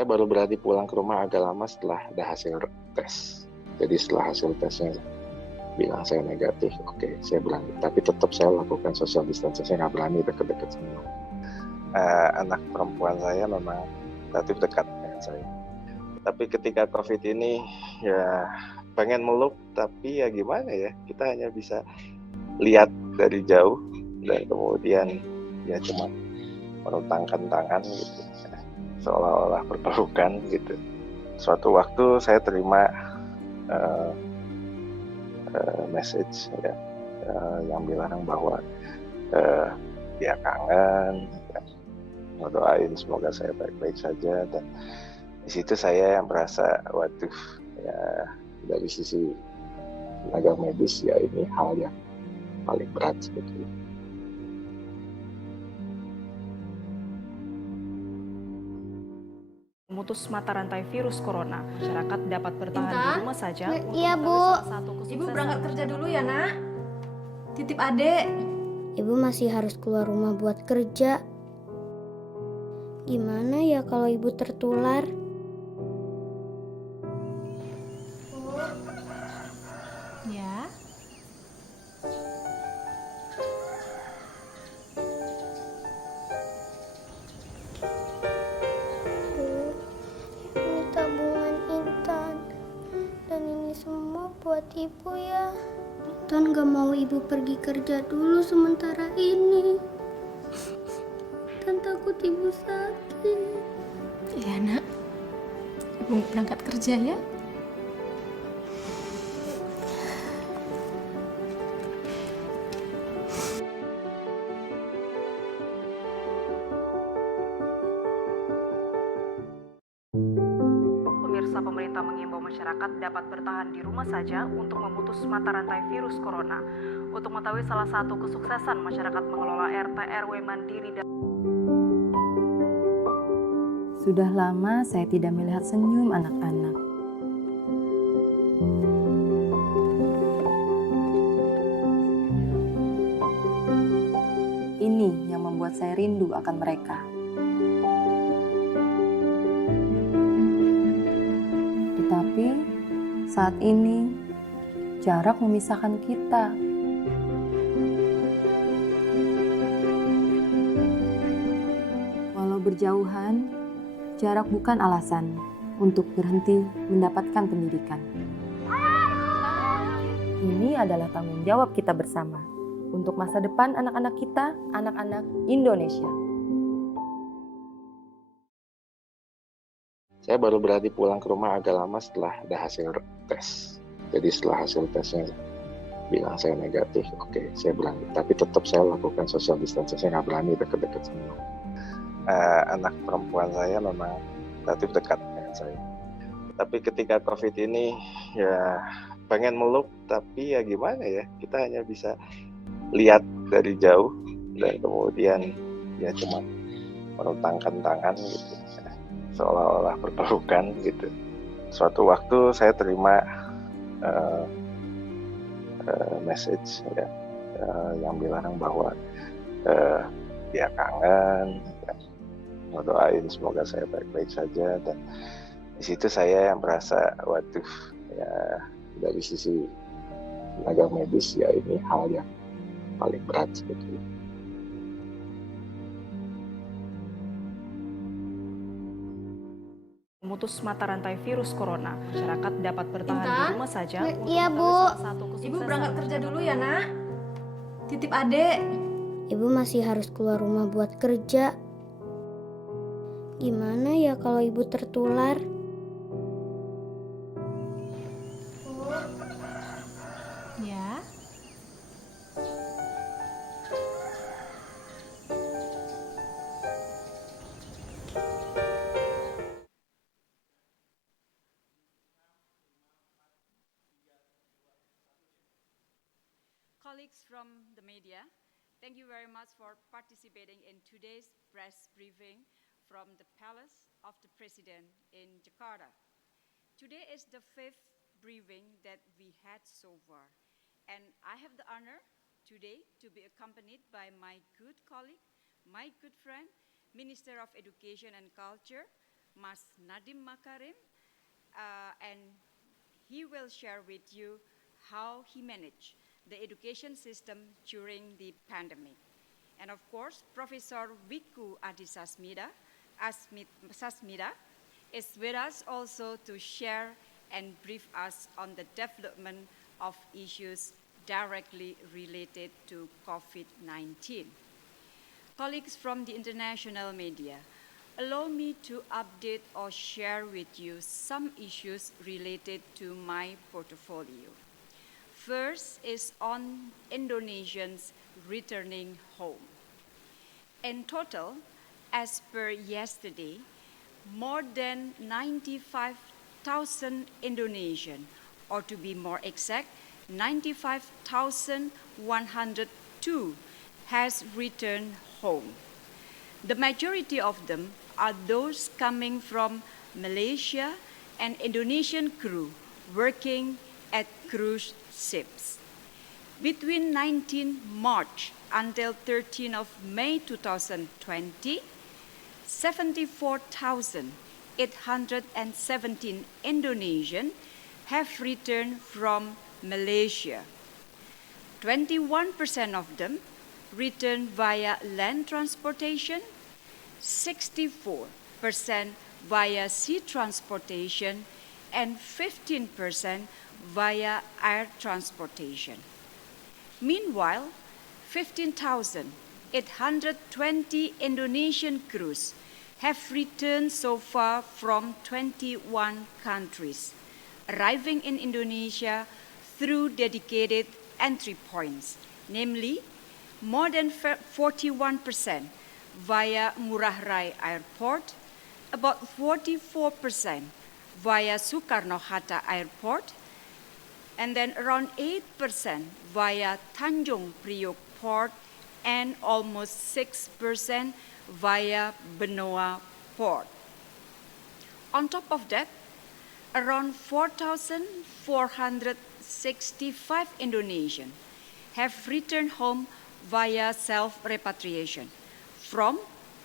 Saya baru berani pulang ke rumah agak lama setelah ada hasil tes. Jadi setelah hasil tesnya bilang saya negatif, oke, saya berani. Tapi tetap saya lakukan social distancing, saya nggak berani deket-deket sama anak perempuan saya memang relatif dekat dengan saya. Tapi ketika COVID ini ya pengen meluk, tapi ya gimana ya, kita hanya bisa lihat dari jauh dan kemudian ya cuma merentangkan tangan gitu, seolah-olah berpelukan gitu. Suatu waktu saya terima message ya, yang bilang bahwa dia kangen, ya, ngedoain semoga saya baik-baik saja, dan di situ saya yang merasa waduh, ya dari sisi tenaga medis ya ini hal yang paling berat sebetulnya. Memutus mata rantai virus corona, masyarakat dapat bertahan di rumah saja. Iya, Bu. Ibu berangkat kerja dulu ya, Nak. Titip adek. Ibu masih harus keluar rumah buat kerja. Gimana ya kalau ibu tertular? Ya. Ini tabungan Intan. Dan ini semua buat ibu ya. Intan gak mau ibu pergi kerja dulu sementara ini. Dan takut ibu sakit. Iya, Nak. Ibu berangkat kerja ya. Pemirsa, pemerintah mengimbau masyarakat dapat bertahan di rumah saja untuk memutus mata rantai virus corona. Untuk mengetahui salah satu kesuksesan masyarakat mengelola RT RW mandiri dan Sudah lama saya tidak melihat senyum anak-anak. Ini yang membuat saya rindu akan mereka. Tetapi saat ini jarak memisahkan kita. Walau berjauhan, jarak bukan alasan untuk berhenti mendapatkan pendidikan. Ini adalah tanggung jawab kita bersama untuk masa depan anak-anak kita, anak-anak Indonesia. Saya baru berani pulang ke rumah agak lama setelah ada hasil tes. Jadi setelah hasil tesnya bilang saya negatif, oke, saya berani. Tapi tetap saya lakukan social distancing, saya nggak berani deket-deket sama anak perempuan saya memang relatif dekat dengan saya. Tapi ketika COVID ini ya pengen meluk, tapi ya gimana ya, kita hanya bisa lihat dari jauh dan kemudian ya cuma merentangkan tangan gitu, seolah-olah berpelukan gitu. Suatu waktu saya terima message ya, yang bilang bahwa dia kangen, ya, ngedoain semoga saya baik-baik saja, dan di situ saya yang merasa waduh, ya dari sisi tenaga medis ya ini hal yang paling berat sebetulnya. memutus mata rantai virus corona, masyarakat dapat bertahan di rumah saja. Iya, Bu. Ibu berangkat kerja dulu ya, Nak. Titip adek. Ibu masih harus keluar rumah buat kerja. Gimana ya kalau ibu tertular? Ya. Colleagues from the media, thank you very much for participating in today's press briefing from the Palace of the President in Jakarta. Today is the 5th briefing that we had so far, and I have the honor today to be accompanied by my good colleague, my good friend, Minister of Education and Culture, Mas Nadim Makarim, and he will share with you how he managed the education system during the pandemic. And of course, Professor Wiku Adisasmita is with us also to share and brief us on the development of issues directly related to COVID-19. Colleagues from the international media, allow me to update or share with you some issues related to my portfolio. First is on Indonesians returning home. In total, as per yesterday, more than 95,000 Indonesian, or to be more exact, 95,102 has returned home. The majority of them are those coming from Malaysia and Indonesian crew working at cruise ships. Between 19 March until 13 of May 2020, 74,817 Indonesian have returned from Malaysia. 21% of them returned via land transportation, 64% via sea transportation, and 15% via air transportation. Meanwhile, 15,820 Indonesian crews have returned so far from 21 countries, arriving in Indonesia through dedicated entry points, namely more than 41% via Ngurah Rai Airport, about 44% via Soekarno-Hatta Airport, and then around 8% via Tanjung Priok Port, and almost 6% via Benoa Port. On top of that, around 4,465 Indonesian have returned home via self-repatriation from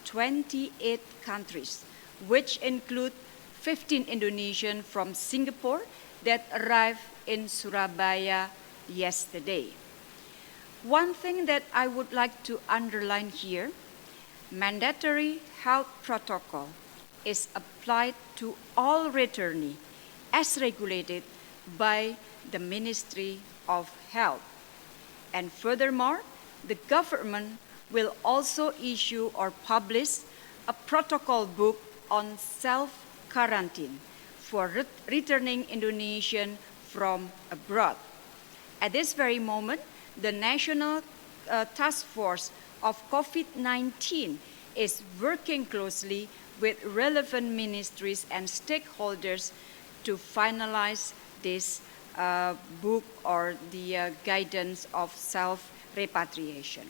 28 countries, which include 15 Indonesian from Singapore that arrived in Surabaya yesterday. One thing that I would like to underline here, mandatory health protocol is applied to all returnees as regulated by the Ministry of Health. And furthermore, the government will also issue or publish a protocol book on self-quarantine for returning Indonesian from abroad. At this very moment, the National Taskforce of COVID-19 is working closely with relevant ministries and stakeholders to finalize this book or the guidance of self-repatriation.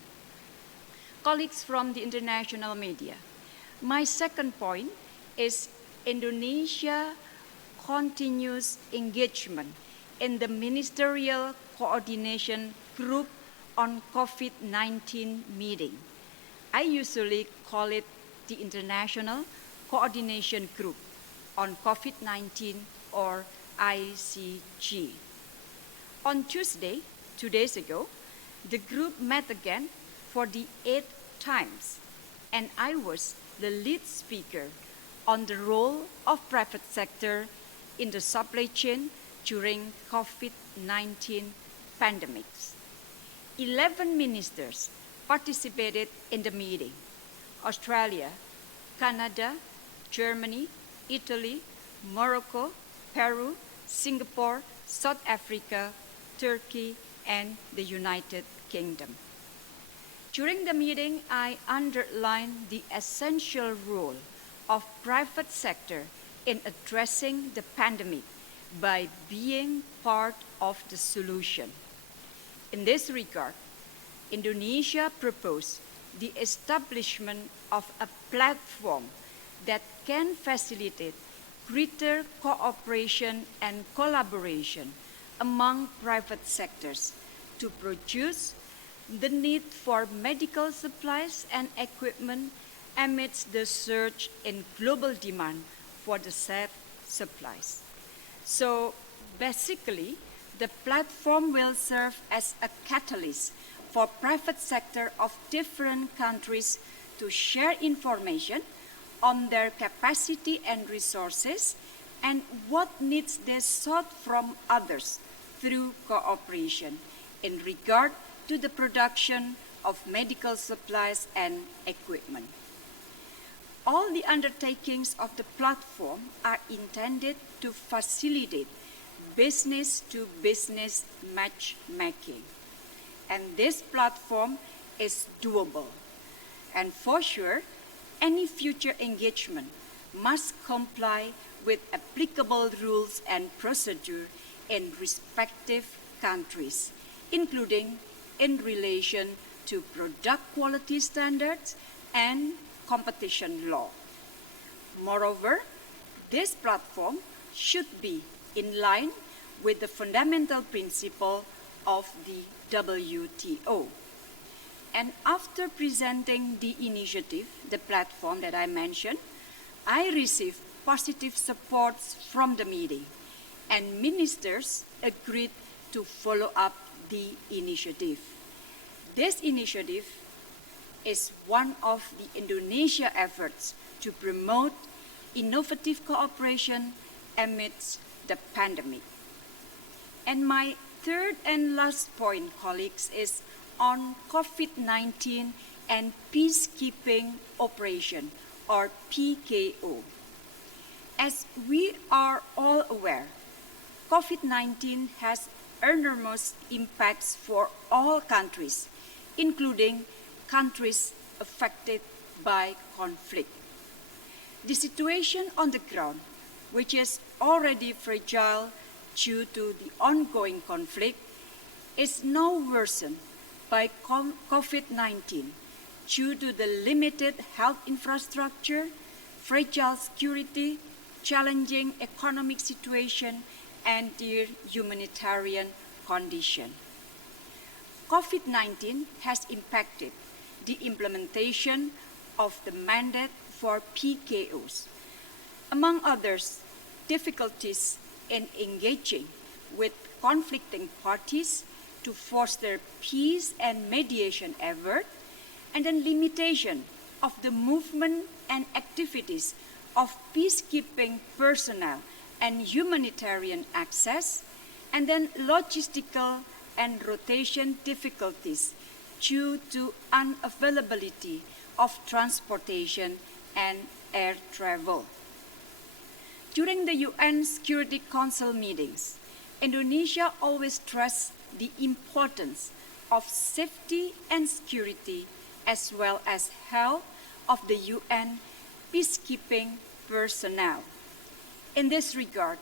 Colleagues from the international media, my second point is Indonesia continuous engagement in the Ministerial Coordination Group on COVID-19 meeting. I usually call it the International Coordination Group on COVID-19 or ICG. On Tuesday, 2 days ago, the group met again for the 8th times, and I was the lead speaker on the role of private sector in the supply chain during COVID-19 pandemics. 11 ministers participated in the meeting: Australia, Canada, Germany, Italy, Morocco, Peru, Singapore, South Africa, Turkey, and the United Kingdom. During the meeting, I underlined the essential role of private sector in addressing the pandemic by being part of the solution. In this regard, Indonesia proposed the establishment of a platform that can facilitate greater cooperation and collaboration among private sectors to produce the need for medical supplies and equipment amidst the surge in global demand for the said supplies. So basically, the platform will serve as a catalyst for private sector of different countries to share information on their capacity and resources and what needs they sought from others through cooperation in regard to the production of medical supplies and equipment. All the undertakings of the platform are intended to facilitate business-to-business matchmaking. And this platform is doable. And for sure, any future engagement must comply with applicable rules and procedure in respective countries, including in relation to product quality standards and competition law. Moreover, this platform should be in line with the fundamental principle of the WTO. And after presenting the initiative, the platform that I mentioned, I received positive support from the meeting, and ministers agreed to follow up the initiative. This initiative is one of the Indonesia efforts to promote innovative cooperation amidst the pandemic. And my third and last point, colleagues, is on COVID-19 and peacekeeping operation, or PKO. As we are all aware, COVID-19 has enormous impacts for all countries, including countries affected by conflict. The situation on the ground, which is already fragile due to the ongoing conflict, is now worsened by COVID-19 due to the limited health infrastructure, fragile security, challenging economic situation, and their humanitarian condition. COVID-19 has impacted the implementation of the mandate for PKOs. Among others, difficulties in engaging with conflicting parties to foster peace and mediation effort, and then limitation of the movement and activities of peacekeeping personnel and humanitarian access, and then logistical and rotation difficulties due to unavailability of transportation and air travel. During the UN Security Council meetings, Indonesia always stressed the importance of safety and security as well as health of the UN peacekeeping personnel. In this regard,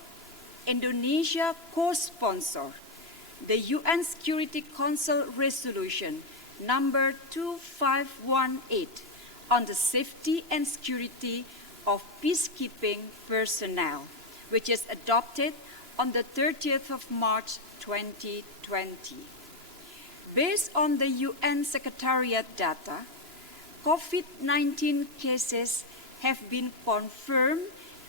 Indonesia co-sponsored the UN Security Council Resolution number 2518 on the safety and security of peacekeeping personnel, which is adopted on the 30th of March 2020. Based on the UN Secretariat data, COVID-19 cases have been confirmed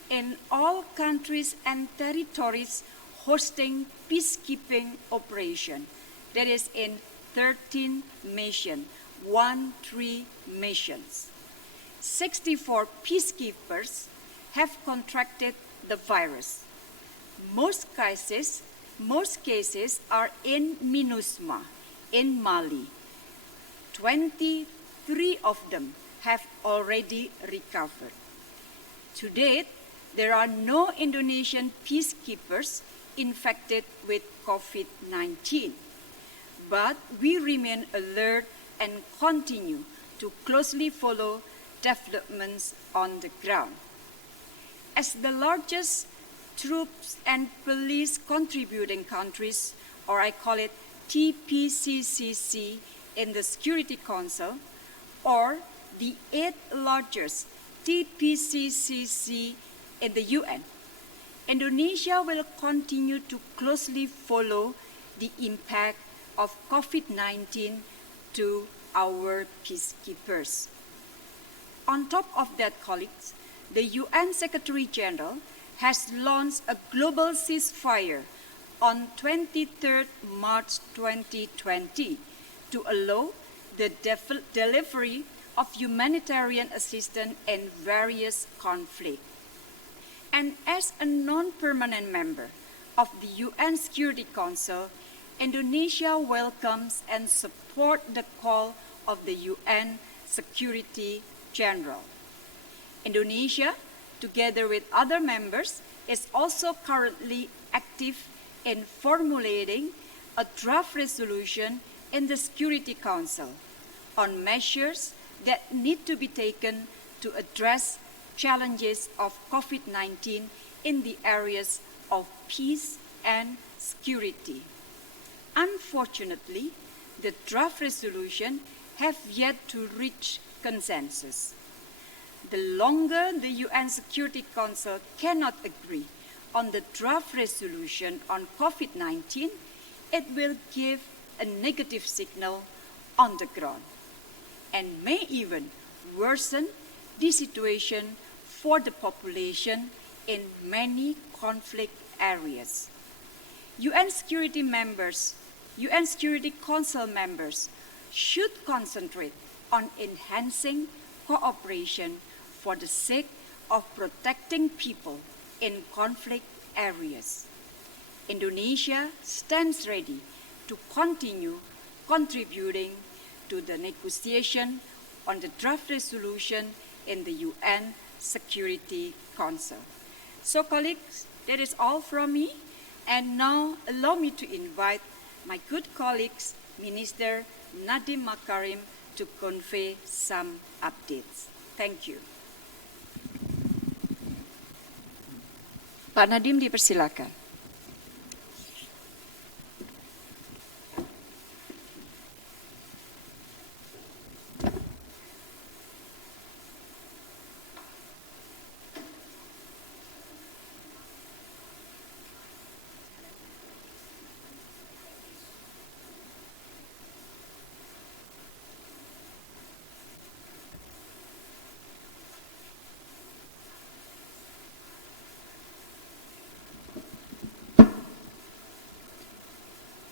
in all countries and territories hosting peacekeeping operation, that is in 13 missions, 13 missions. 64 peacekeepers have contracted the virus. Most cases are in MINUSMA in Mali. 23 of them have already recovered. To date, there are no Indonesian peacekeepers infected with COVID-19, but we remain alert and continue to closely follow developments on the ground. As the largest troops and police contributing countries, or I call it TPCCC in the Security Council, or the 8th largest TPCCC in the UN, Indonesia will continue to closely follow the impact of COVID-19 to our peacekeepers. On top of that, colleagues, the UN Secretary General has launched a global ceasefire on 23rd March 2020 to allow the delivery of humanitarian assistance in various conflicts. And as a non-permanent member of the UN Security Council, Indonesia welcomes and supports the call of the UN Security General. Indonesia, together with other members, is also currently active in formulating a draft resolution in the Security Council on measures that need to be taken to address challenges of COVID-19 in the areas of peace and security. Unfortunately, the draft resolution have yet to reach consensus. The longer the UN Security Council cannot agree on the draft resolution on COVID-19, it will give a negative signal on the ground and may even worsen the situation for the population in many conflict areas. UN Security Council members should concentrate on enhancing cooperation for the sake of protecting people in conflict areas. Indonesia stands ready to continue contributing to the negotiation on the draft resolution in the UN Security Council. So colleagues, that is all from me. And now allow me to invite my good colleagues, Minister Nadiem Makarim, to convey some updates. Thank you. Pak Nadiem, dipersilakan.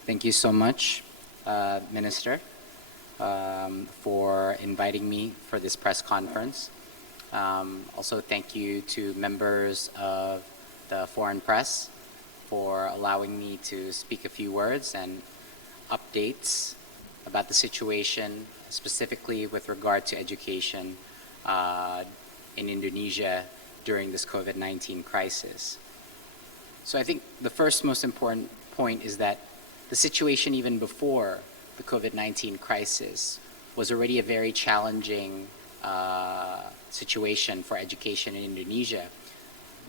Thank you so much, Minister, for inviting me for this press conference. Also, thank you to members of the foreign press for allowing me to speak a few words and updates about the situation, specifically with regard to education in Indonesia during this COVID-19 crisis. So I think the first most important point is that the situation even before the COVID-19 crisis was already a very challenging situation for education in Indonesia.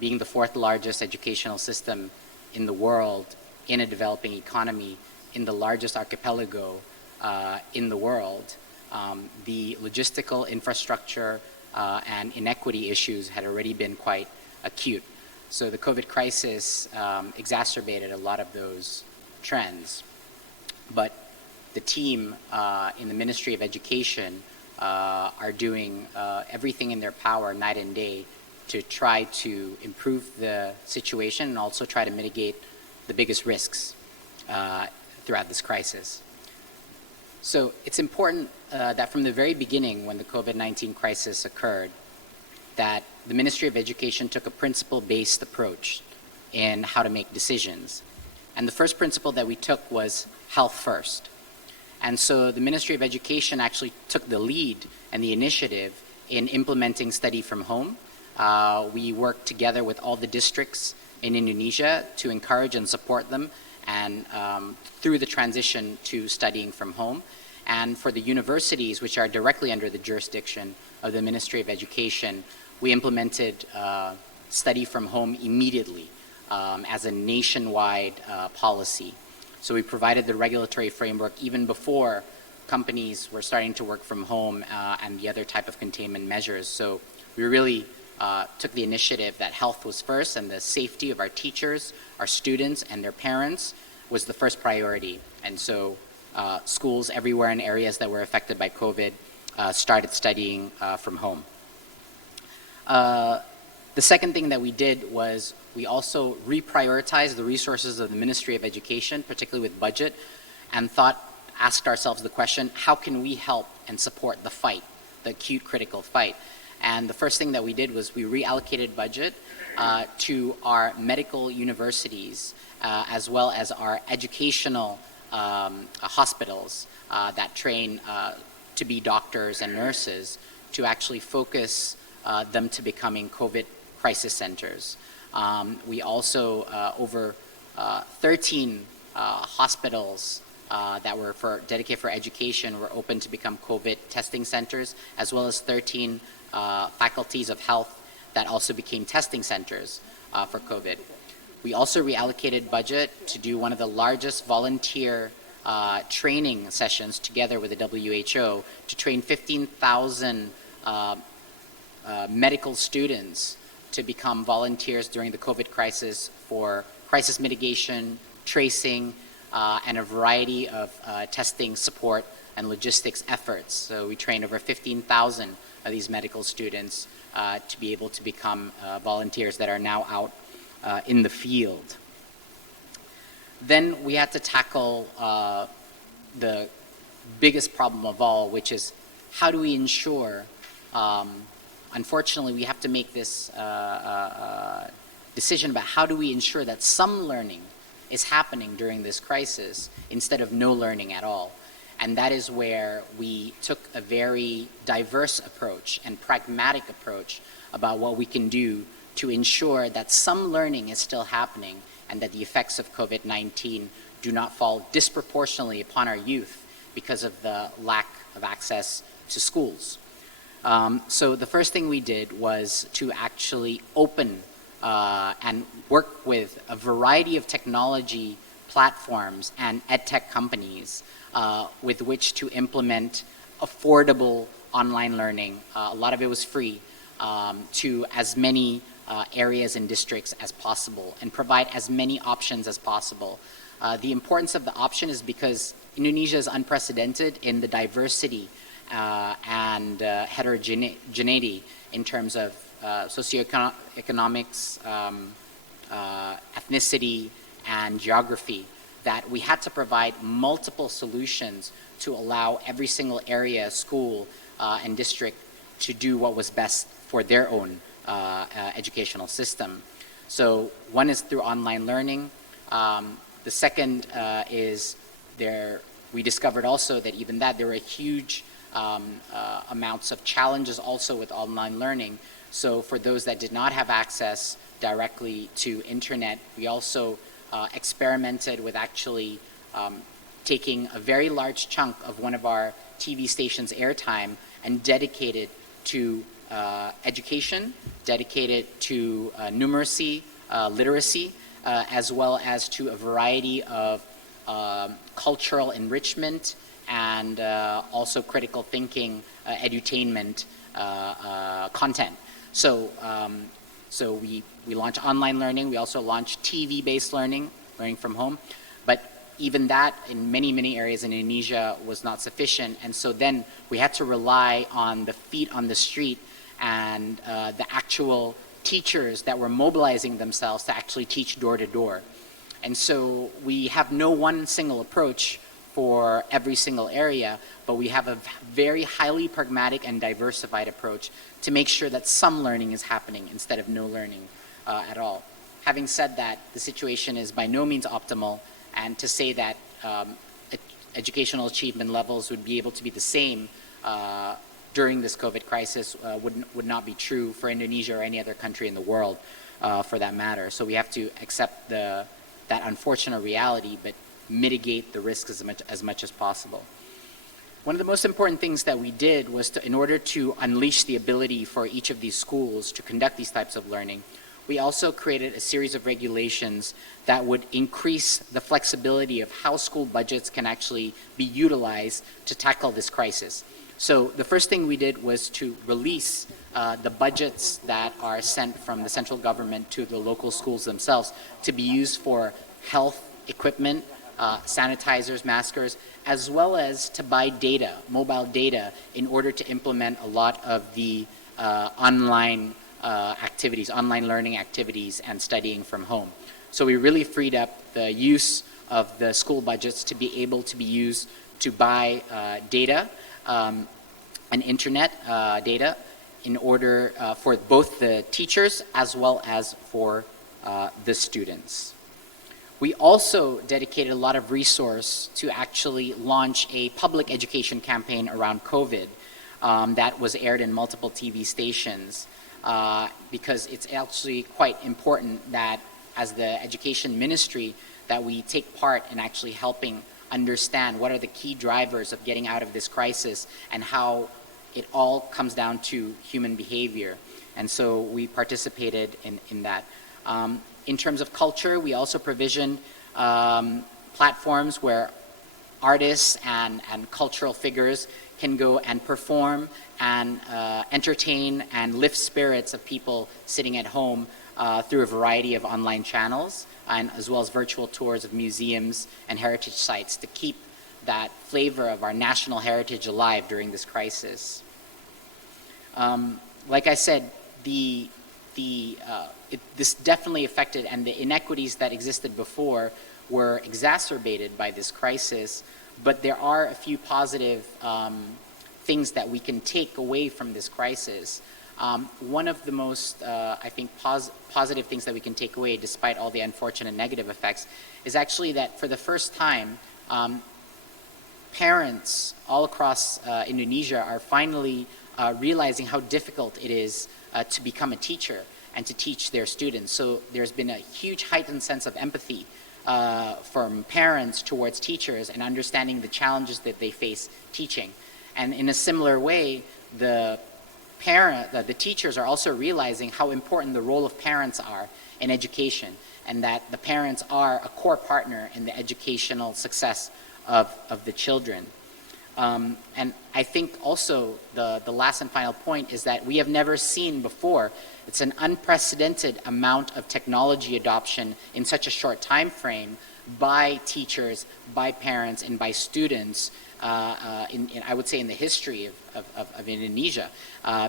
Being the fourth largest educational system in the world, in a developing economy, in the largest archipelago in the world, the logistical infrastructure and inequity issues had already been quite acute. So the COVID crisis exacerbated a lot of those trends. But the team in the Ministry of Education are doing everything in their power night and day to try to improve the situation and also try to mitigate the biggest risks throughout this crisis. So it's important that from the very beginning when the COVID-19 crisis occurred, that the Ministry of Education took a principle-based approach in how to make decisions. And the first principle that we took was health first. And so the Ministry of Education actually took the lead and the initiative in implementing study from home. We worked together with all the districts in Indonesia to encourage and support them and through the transition to studying from home. And for the universities, which are directly under the jurisdiction of the Ministry of Education, we implemented study from home immediately as a nationwide policy. So we provided the regulatory framework even before companies were starting to work from home and the other type of containment measures. So we really took the initiative that health was first and the safety of our teachers, our students, and their parents was the first priority. And so schools everywhere in areas that were affected by COVID started studying from home. The second thing that we did was we also reprioritized the resources of the Ministry of Education, particularly with budget, and asked ourselves the question, how can we help and support the fight, the acute critical fight? And the first thing that we did was we reallocated budget to our medical universities as well as our educational hospitals that train to be doctors and nurses to actually focus them to becoming COVID crisis centers. We also, over 13 hospitals that were dedicated for education were open to become COVID testing centers, as well as 13 faculties of health that also became testing centers for COVID. We also reallocated budget to do one of the largest volunteer training sessions together with the WHO to train 15,000 medical students to become volunteers during the COVID crisis for crisis mitigation, tracing, and a variety of testing support and logistics efforts. So we trained over 15,000 of these medical students to be able to become volunteers that are now out in the field. Then we had to tackle the biggest problem of all, which is how do we ensure, unfortunately we have to make this decision about how do we ensure that some learning is happening during this crisis instead of no learning at all. And that is where we took a very diverse approach and pragmatic approach about what we can do to ensure that some learning is still happening and that the effects of COVID-19 do not fall disproportionately upon our youth because of the lack of access to schools. So the first thing we did was to actually open and work with a variety of technology platforms and edtech companies with which to implement affordable online learning. A lot of it was free to as many areas and districts as possible and provide as many options as possible. The importance of the option is because Indonesia is unprecedented in the diversity and heterogeneity in terms of socioeconomics, ethnicity, and geography, that we had to provide multiple solutions to allow every single area, school, and district to do what was best for their own educational system. So one is through online learning. The second is we discovered also that even that there were huge amounts of challenges also with online learning. So for those that did not have access directly to internet, we also experimented with actually taking a very large chunk of one of our TV stations' airtime and dedicated to education, dedicated to numeracy, literacy, as well as to a variety of cultural enrichment and also critical thinking edutainment content. So we launched online learning. We also launched TV-based learning from home. But even that, in many areas in Indonesia, was not sufficient. And so then we had to rely on the feet on the street and the actual teachers that were mobilizing themselves to actually teach door to door. And so we have no one single approach for every single area, but we have a very highly pragmatic and diversified approach to make sure that some learning is happening instead of no learning at all. Having said that, the situation is by no means optimal, and to say that educational achievement levels would be able to be the same during this COVID crisis would not be true for Indonesia or any other country in the world for that matter. So we have to accept that unfortunate reality, but mitigate the risks as much as possible. One of the most important things that we did was in order to unleash the ability for each of these schools to conduct these types of learning, we also created a series of regulations that would increase the flexibility of how school budgets can actually be utilized to tackle this crisis. So the first thing we did was to release the budgets that are sent from the central government to the local schools themselves to be used for health equipment, sanitizers, maskers, as well as to buy data, mobile data, in order to implement a lot of the online activities, online learning activities, and studying from home. So we really freed up the use of the school budgets to be able to be used to buy data and internet data in order for both the teachers as well as for the students. We also dedicated a lot of resource to actually launch a public education campaign around COVID that was aired in multiple TV stations because it's actually quite important that as the education ministry that we take part in actually helping understand what are the key drivers of getting out of this crisis and how it all comes down to human behavior. And so we participated in that. In terms of culture, we also provisioned platforms where artists and cultural figures can go and perform and entertain and lift spirits of people sitting at home through a variety of online channels, and as well as virtual tours of museums and heritage sites to keep that flavor of our national heritage alive during this crisis. Like I said, this definitely affected, and the inequities that existed before were exacerbated by this crisis, but there are a few positive things that we can take away from this crisis. One of the most, I think, positive things that we can take away, despite all the unfortunate negative effects, is actually that for the first time, parents all across Indonesia are finally realizing how difficult it is to become a teacher and to teach their students. So there's been a huge heightened sense of empathy from parents towards teachers and understanding the challenges that they face teaching. And in a similar way, the teachers are also realizing how important the role of parents are in education, and that the parents are a core partner in the educational success of the children. And I think also the last and final point is that we have never seen before. It's an unprecedented amount of technology adoption in such a short time frame by teachers, by parents, and by students, I would say in the history of Indonesia,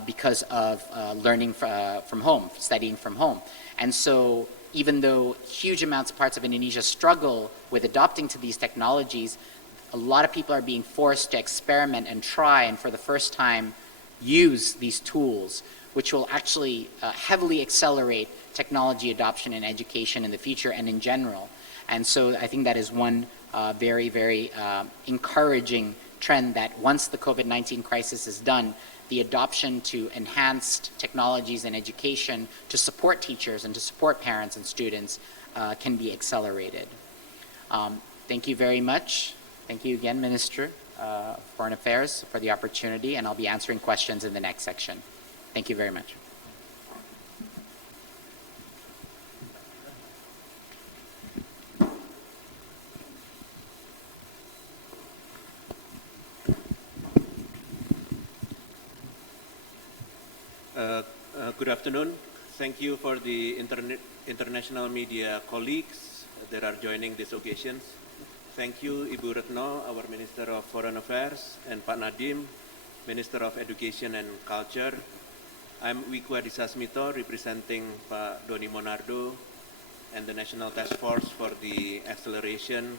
because of learning from home, studying from home. And so even though huge amounts of parts of Indonesia struggle with adopting to these technologies, a lot of people are being forced to experiment and try, and for the first time, use these tools, which will actually heavily accelerate technology adoption in education in the future and in general. And so I think that is one very, very encouraging trend, that once the COVID-19 crisis is done, the adoption to enhanced technologies in education to support teachers and to support parents and students can be accelerated. Thank you very much. Thank you again, Minister of Foreign Affairs, for the opportunity, and I'll be answering questions in the next section. Thank you very much. Good afternoon. Thank you for the international media colleagues that are joining these occasions. Thank you, Ibu Retno, our Minister of Foreign Affairs, and Pak Nadiem, Minister of Education and Culture. I'm Wiku Adhisasmito, representing Pak Doni Monardo and the National Taskforce for the acceleration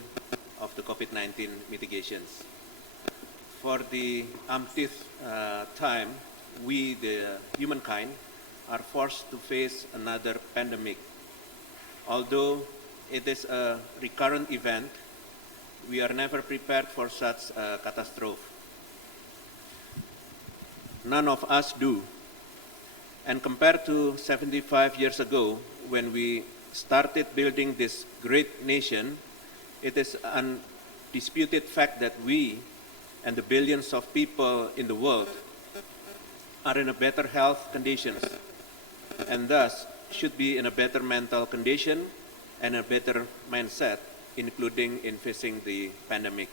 of the COVID-19 mitigations. For the umpteenth time, we, the humankind, are forced to face another pandemic. Although it is a recurrent event, we are never prepared for such a catastrophe. None of us do. And compared to 75 years ago, when we started building this great nation, it is an undisputed fact that we and the billions of people in the world are in a better health conditions, and thus should be in a better mental condition and a better mindset, including in facing the pandemic.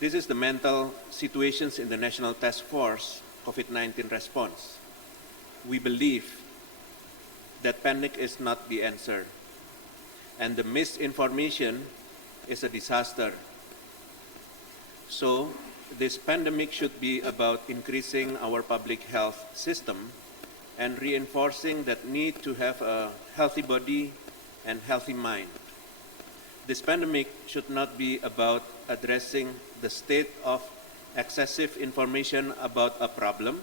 This is the mental situations in the National Task Force COVID-19 response. We believe that panic is not the answer, and the misinformation is a disaster. So this pandemic should be about increasing our public health system and reinforcing that need to have a healthy body and healthy mind. This pandemic should not be about addressing the state of excessive information about a problem,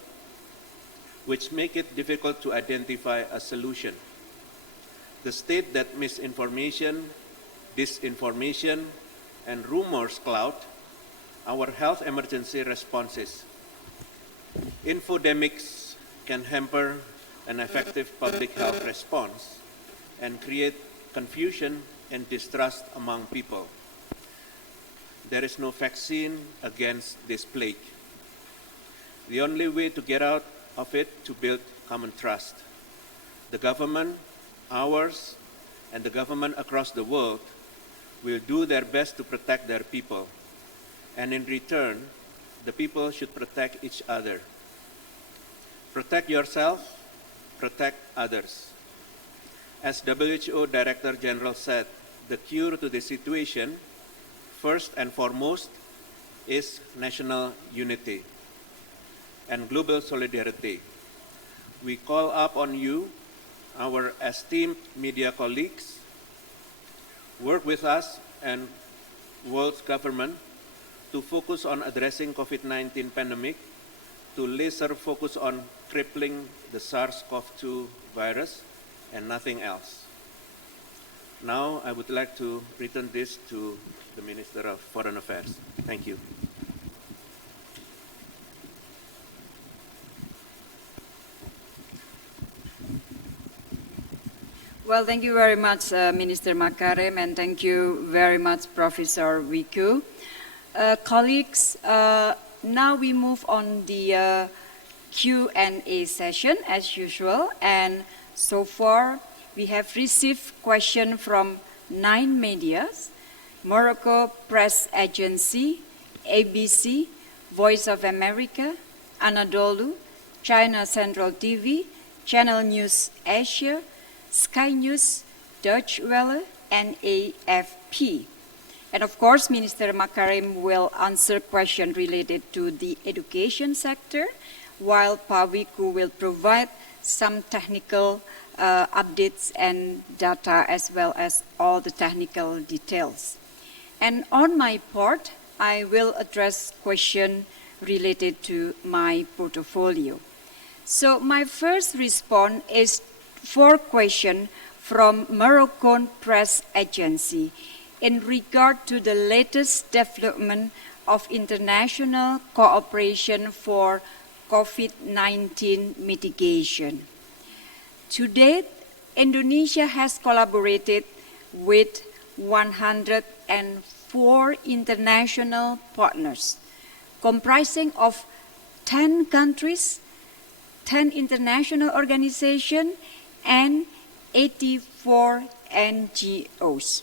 which make it difficult to identify a solution. The state that misinformation, disinformation, and rumors cloud our health emergency responses. Infodemics can hamper an effective public health response and create confusion and distrust among people. There is no vaccine against this plague. The only way to get out of it to build common trust. The government, ours, and the government across the world will do their best to protect their people. And in return, the people should protect each other. Protect yourself, protect others. As WHO Director General said, the cure to the situation, first and foremost, is national unity and global solidarity. We call up on you, our esteemed media colleagues, work with us and world government to focus on addressing COVID-19 pandemic, to laser focus on crippling the SARS-CoV-2 virus and nothing else. Now, I would like to return this to the Minister of Foreign Affairs. Thank you. Well, thank you very much, Minister Makarim, and thank you very much, Professor Wiku. Colleagues, now we move on the Q&A session as usual, and so far we have received questions from 9 medias: Morocco Press Agency, ABC, Voice of America, Anadolu, China Central TV, Channel News Asia, Sky News, Deutsche Welle, and AFP. And of course, Minister Makarim will answer questions related to the education sector, while Pak Wiku will provide some technical updates and data as well as all the technical details. And on my part, I will address questions related to my portfolio. So my first response is 4 questions from Moroccan Press Agency in regard to the latest development of international cooperation for COVID-19 mitigation. To date, Indonesia has collaborated with 104 international partners, comprising of 10 countries, 10 international organizations, and 84 NGOs.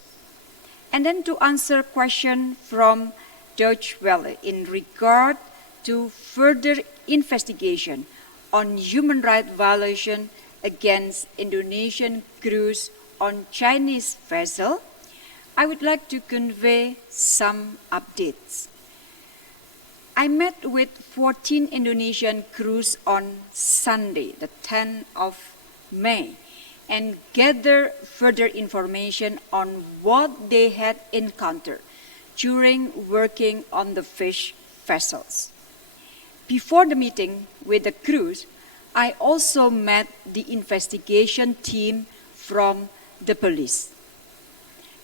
And then to answer question from Deutsche Welle in regard to further investigation on human rights violation against Indonesian crews on Chinese vessel, I would like to convey some updates. I met with 14 Indonesian crews on Sunday, the 10th of May, and gather further information on what they had encountered during working on the fish vessels. Before the meeting with the crews, I also met the investigation team from the police.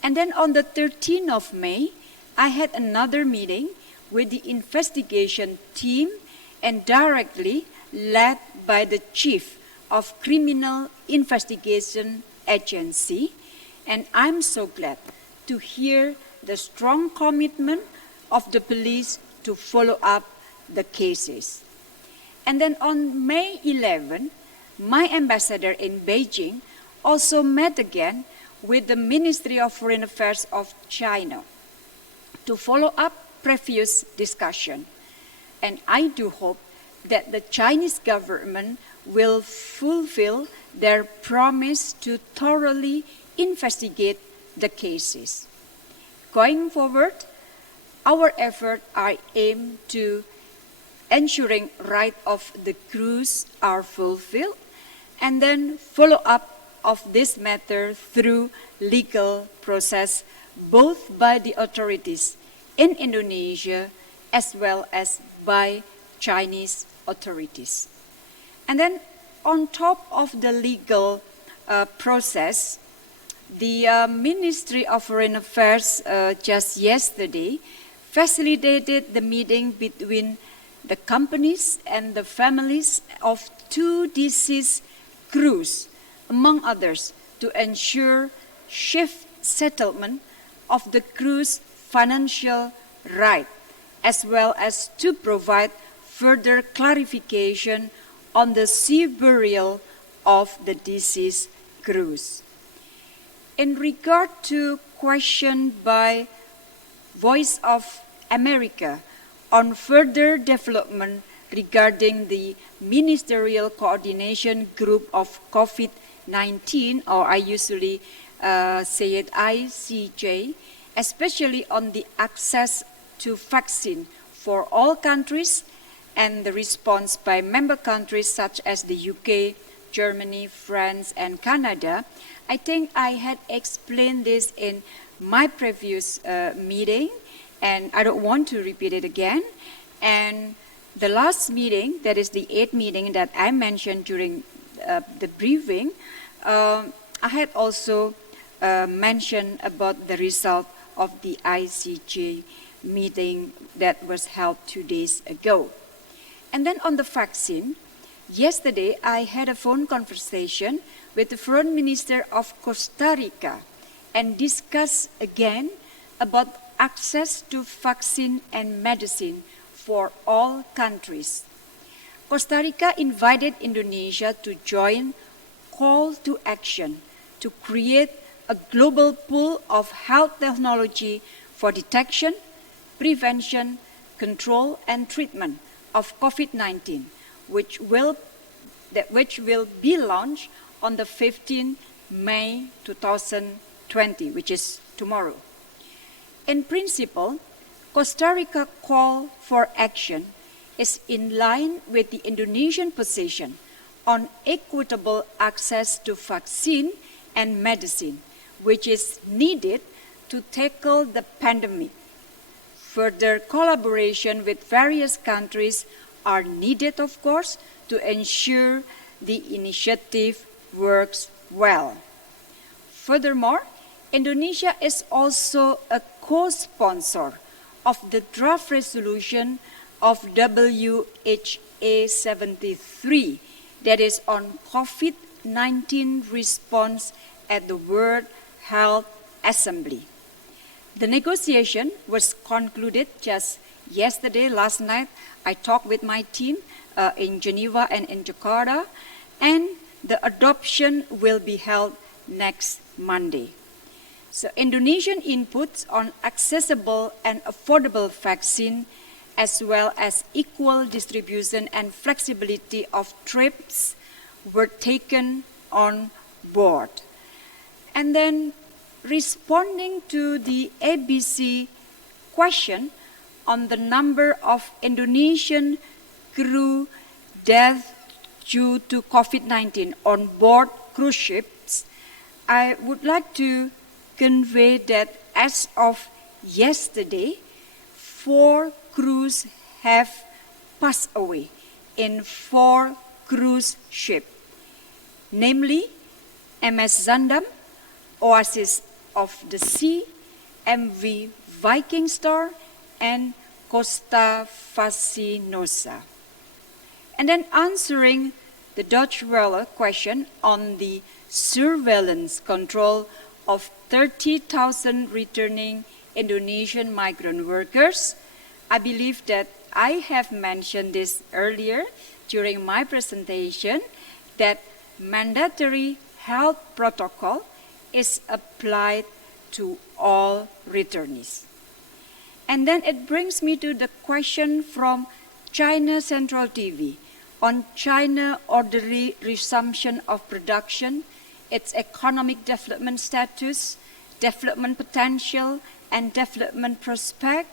And then on the 13th of May, I had another meeting with the investigation team and directly led by the chief of Criminal Investigation Agency, and I'm so glad to hear the strong commitment of the police to follow up the cases. And then on May 11, my ambassador in Beijing also met again with the Ministry of Foreign Affairs of China to follow up previous discussion. And I do hope that the Chinese government will fulfill their promise to thoroughly investigate the cases. Going forward, our efforts are aimed to ensuring rights of the crews are fulfilled, and then follow up of this matter through legal process, both by the authorities in Indonesia as well as by Chinese authorities. And then on top of the legal process, the Ministry of Foreign Affairs just yesterday facilitated the meeting between the companies and the families of 2 deceased crews, among others, to ensure swift settlement of the crew's financial right, as well as to provide further clarification on the sea burial of the deceased crews. In regard to question by Voice of America on further development regarding the Ministerial Coordination Group of COVID-19, or I usually say it ICJ, especially on the access to vaccine for all countries and the response by member countries such as the UK, Germany, France, and Canada, I think I had explained this in my previous meeting, and I don't want to repeat it again. And the last meeting, that is the 8th meeting that I mentioned during the briefing, I had also mentioned about the result of the ICJ meeting that was held 2 days ago. And then on the vaccine, yesterday I had a phone conversation with the Foreign Minister of Costa Rica and discussed again about access to vaccine and medicine for all countries. Costa Rica invited Indonesia to join call to action to create a global pool of health technology for detection, prevention, control, and treatment of COVID-19, which will be launched on the 15th May 2020, which is tomorrow. In principle, Costa Rica call for action is in line with the Indonesian position on equitable access to vaccine and medicine, which is needed to tackle the pandemic. Further collaboration with various countries are needed, of course, to ensure the initiative works well. Furthermore, Indonesia is also a co-sponsor of the draft resolution of WHA 73 that is on COVID-19 response at the World Health Assembly. The negotiation was concluded just yesterday, last night. I talked with my team in Geneva and in Jakarta, and the adoption will be held next Monday. So Indonesian inputs on accessible and affordable vaccine, as well as equal distribution and flexibility of trips, were taken on board. And then responding to the ABC question on the number of Indonesian crew deaths due to COVID-19 on board cruise ships, I would like to convey that as of yesterday, 4 crews have passed away in 4 cruise ships, namely MS Zandam, Oasis of the Sea, MV Viking Star, and Costa Fascinosa. And then answering the Deutsche Welle question on the surveillance control of 30,000 returning Indonesian migrant workers, I believe that I have mentioned this earlier during my presentation, that mandatory health protocol is applied to all returnees. And then it brings me to the question from China Central TV on China orderly resumption of production, its economic development status, development potential, and development prospect.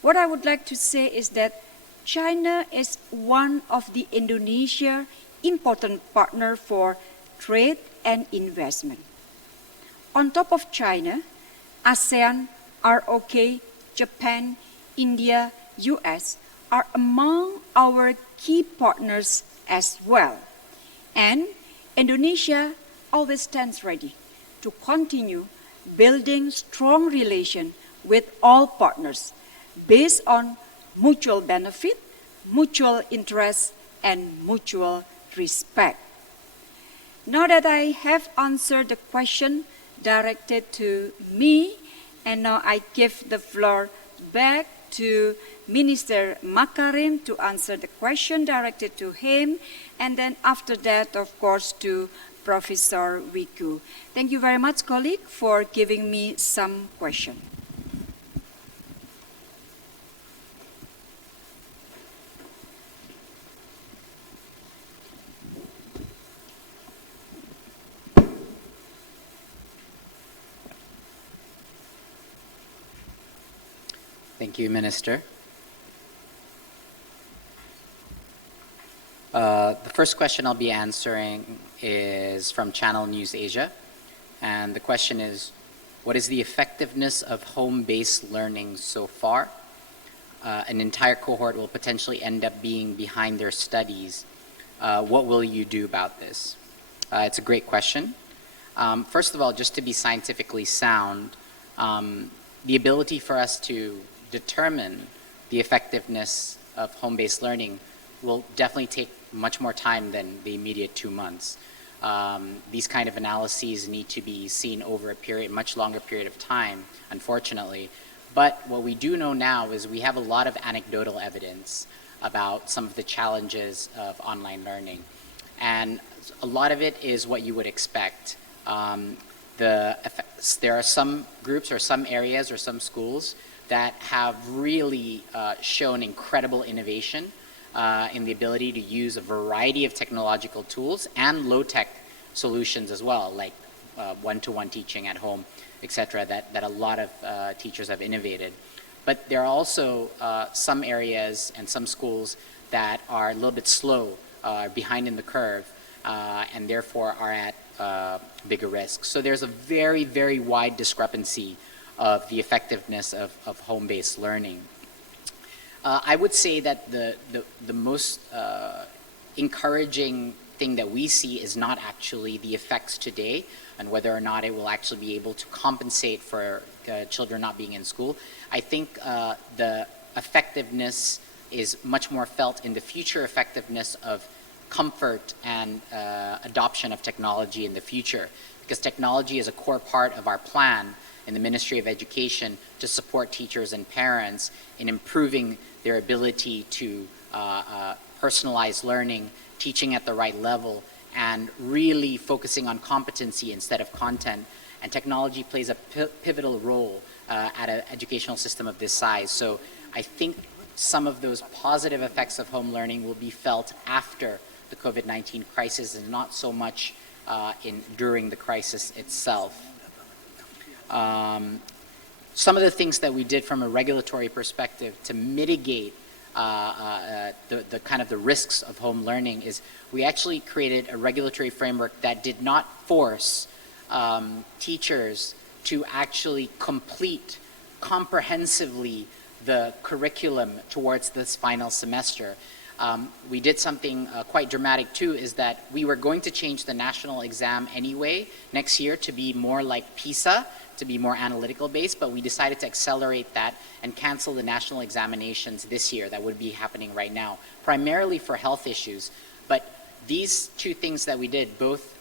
What I would like to say is that China is one of the Indonesia important partner for trade and investment. On top of China, ASEAN, ROK, Japan, India, US are among our key partners as well. And Indonesia always stands ready to continue building strong relations with all partners based on mutual benefit, mutual interest, and mutual respect. Now that I have answered the question directed to me, and now I give the floor back to Minister Makarim to answer the question directed to him, and then after that, of course, to Professor Wiku. Thank you very much, colleague, for giving me some question. Thank you, Minister. The first question I'll be answering is from Channel News Asia. And the question is, what is the effectiveness of home-based learning so far? An entire cohort will potentially end up being behind their studies. What will you do about this? It's a great question. First of all, just to be scientifically sound, the ability for us to determine the effectiveness of home-based learning will definitely take much more time than the immediate 2 months. These kind of analyses need to be seen over a much longer period of time, unfortunately. But what we do know now is we have a lot of anecdotal evidence about some of the challenges of online learning. And a lot of it is what you would expect. There are some groups or some areas or some schools that have really shown incredible innovation in the ability to use a variety of technological tools and low-tech solutions as well, like one-to-one teaching at home, etc., that a lot of teachers have innovated. But there are also some areas and some schools that are a little bit slow, behind in the curve, and therefore are at bigger risk. So there's a very, very wide discrepancy of the effectiveness of home-based learning. I would say that the most encouraging thing that we see is not actually the effects today and whether or not it will actually be able to compensate for children not being in school. I think the effectiveness is much more felt in the future effectiveness of comfort and adoption of technology in the future, because technology is a core part of our plan in the Ministry of Education to support teachers and parents in improving their ability to personalize learning, teaching at the right level, and really focusing on competency instead of content. And technology plays a pivotal role at an educational system of this size. So I think some of those positive effects of home learning will be felt after the COVID-19 crisis and not so much during the crisis itself. Some of the things that we did from a regulatory perspective to mitigate the kind of the risks of home learning is we actually created a regulatory framework that did not force teachers to actually complete comprehensively the curriculum towards this final semester. We did something quite dramatic too, is that we were going to change the national exam anyway next year to be more like PISA, to be more analytical based, but we decided to accelerate that and cancel the national examinations this year that would be happening right now, primarily for health issues. But these two things that we did, both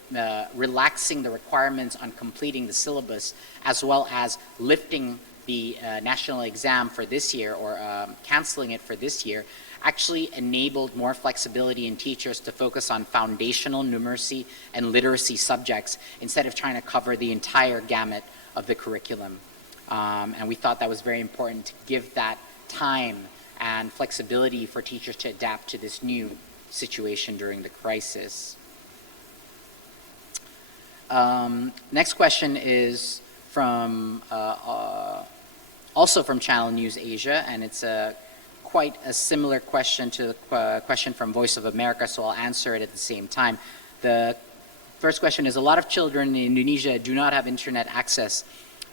relaxing the requirements on completing the syllabus as well as lifting the national exam for this year or canceling it for this year, actually enabled more flexibility in teachers to focus on foundational numeracy and literacy subjects instead of trying to cover the entire gamut of the curriculum. And we thought that was very important to give that time and flexibility for teachers to adapt to this new situation during the crisis. Next question is from also from Channel News Asia, and it's a quite a similar question to the question from Voice of America, so I'll answer it at the same time. The first question is, a lot of children in Indonesia do not have internet access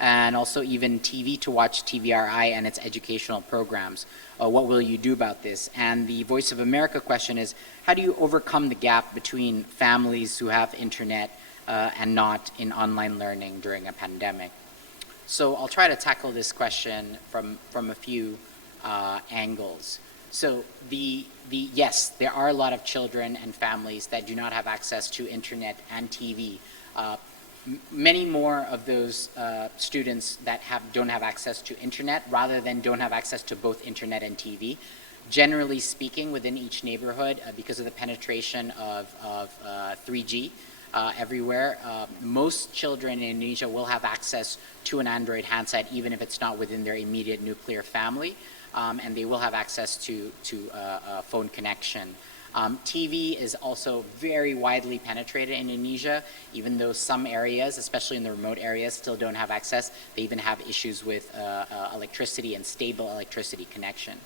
and also even TV to watch TVRI and its educational programs. What will you do about this? And the Voice of America question is, how do you overcome the gap between families who have internet and not in online learning during a pandemic? So I'll try to tackle this question from a few angles. So yes, there are a lot of children and families that do not have access to internet and TV. Many more of those students that don't have access to internet rather than don't have access to both internet and TV. Generally speaking, within each neighborhood, because of the penetration of 3G everywhere, most children in Indonesia will have access to an Android handset, even if it's not within their immediate nuclear family, and they will have access to a phone connection. TV is also very widely penetrated in Indonesia, even though some areas, especially in the remote areas, still don't have access. They even have issues with electricity and stable electricity connection.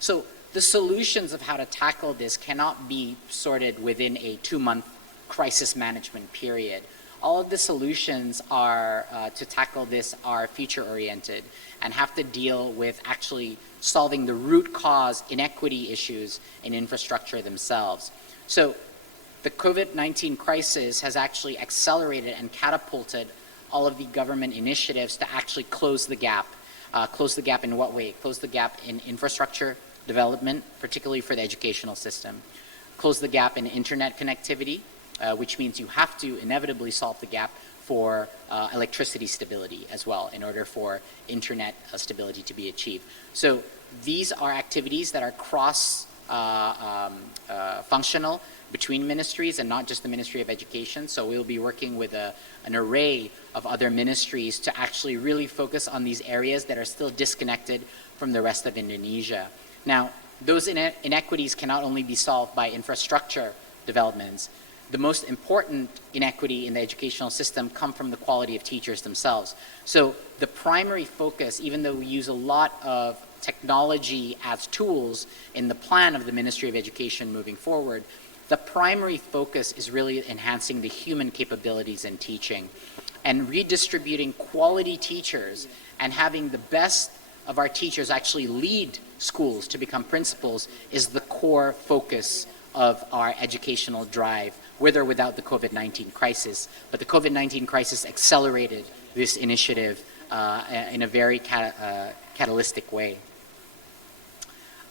So the solutions of how to tackle this cannot be sorted within a 2-month crisis management period. All of the solutions are to tackle this are future-oriented and have to deal with actually solving the root cause inequity issues in infrastructure themselves. So the COVID-19 crisis has actually accelerated and catapulted all of the government initiatives to actually close the gap. Close the gap in what way? Close the gap in infrastructure development, particularly for the educational system. Close the gap in internet connectivity, which means you have to inevitably solve the gap for electricity stability as well in order for internet stability to be achieved. So these are activities that are cross-functional between ministries and not just the Ministry of Education. So we'll be working with an array of other ministries to actually really focus on these areas that are still disconnected from the rest of Indonesia. Now, those inequities cannot only be solved by infrastructure developments. The most important inequity in the educational system come from the quality of teachers themselves. So the primary focus, even though we use a lot of technology as tools in the plan of the Ministry of Education moving forward, the primary focus is really enhancing the human capabilities in teaching and redistributing quality teachers and having the best of our teachers actually lead schools to become principals is the core focus of our educational drive, with or without the COVID-19 crisis. But the COVID-19 crisis accelerated this initiative in a very catalytic way.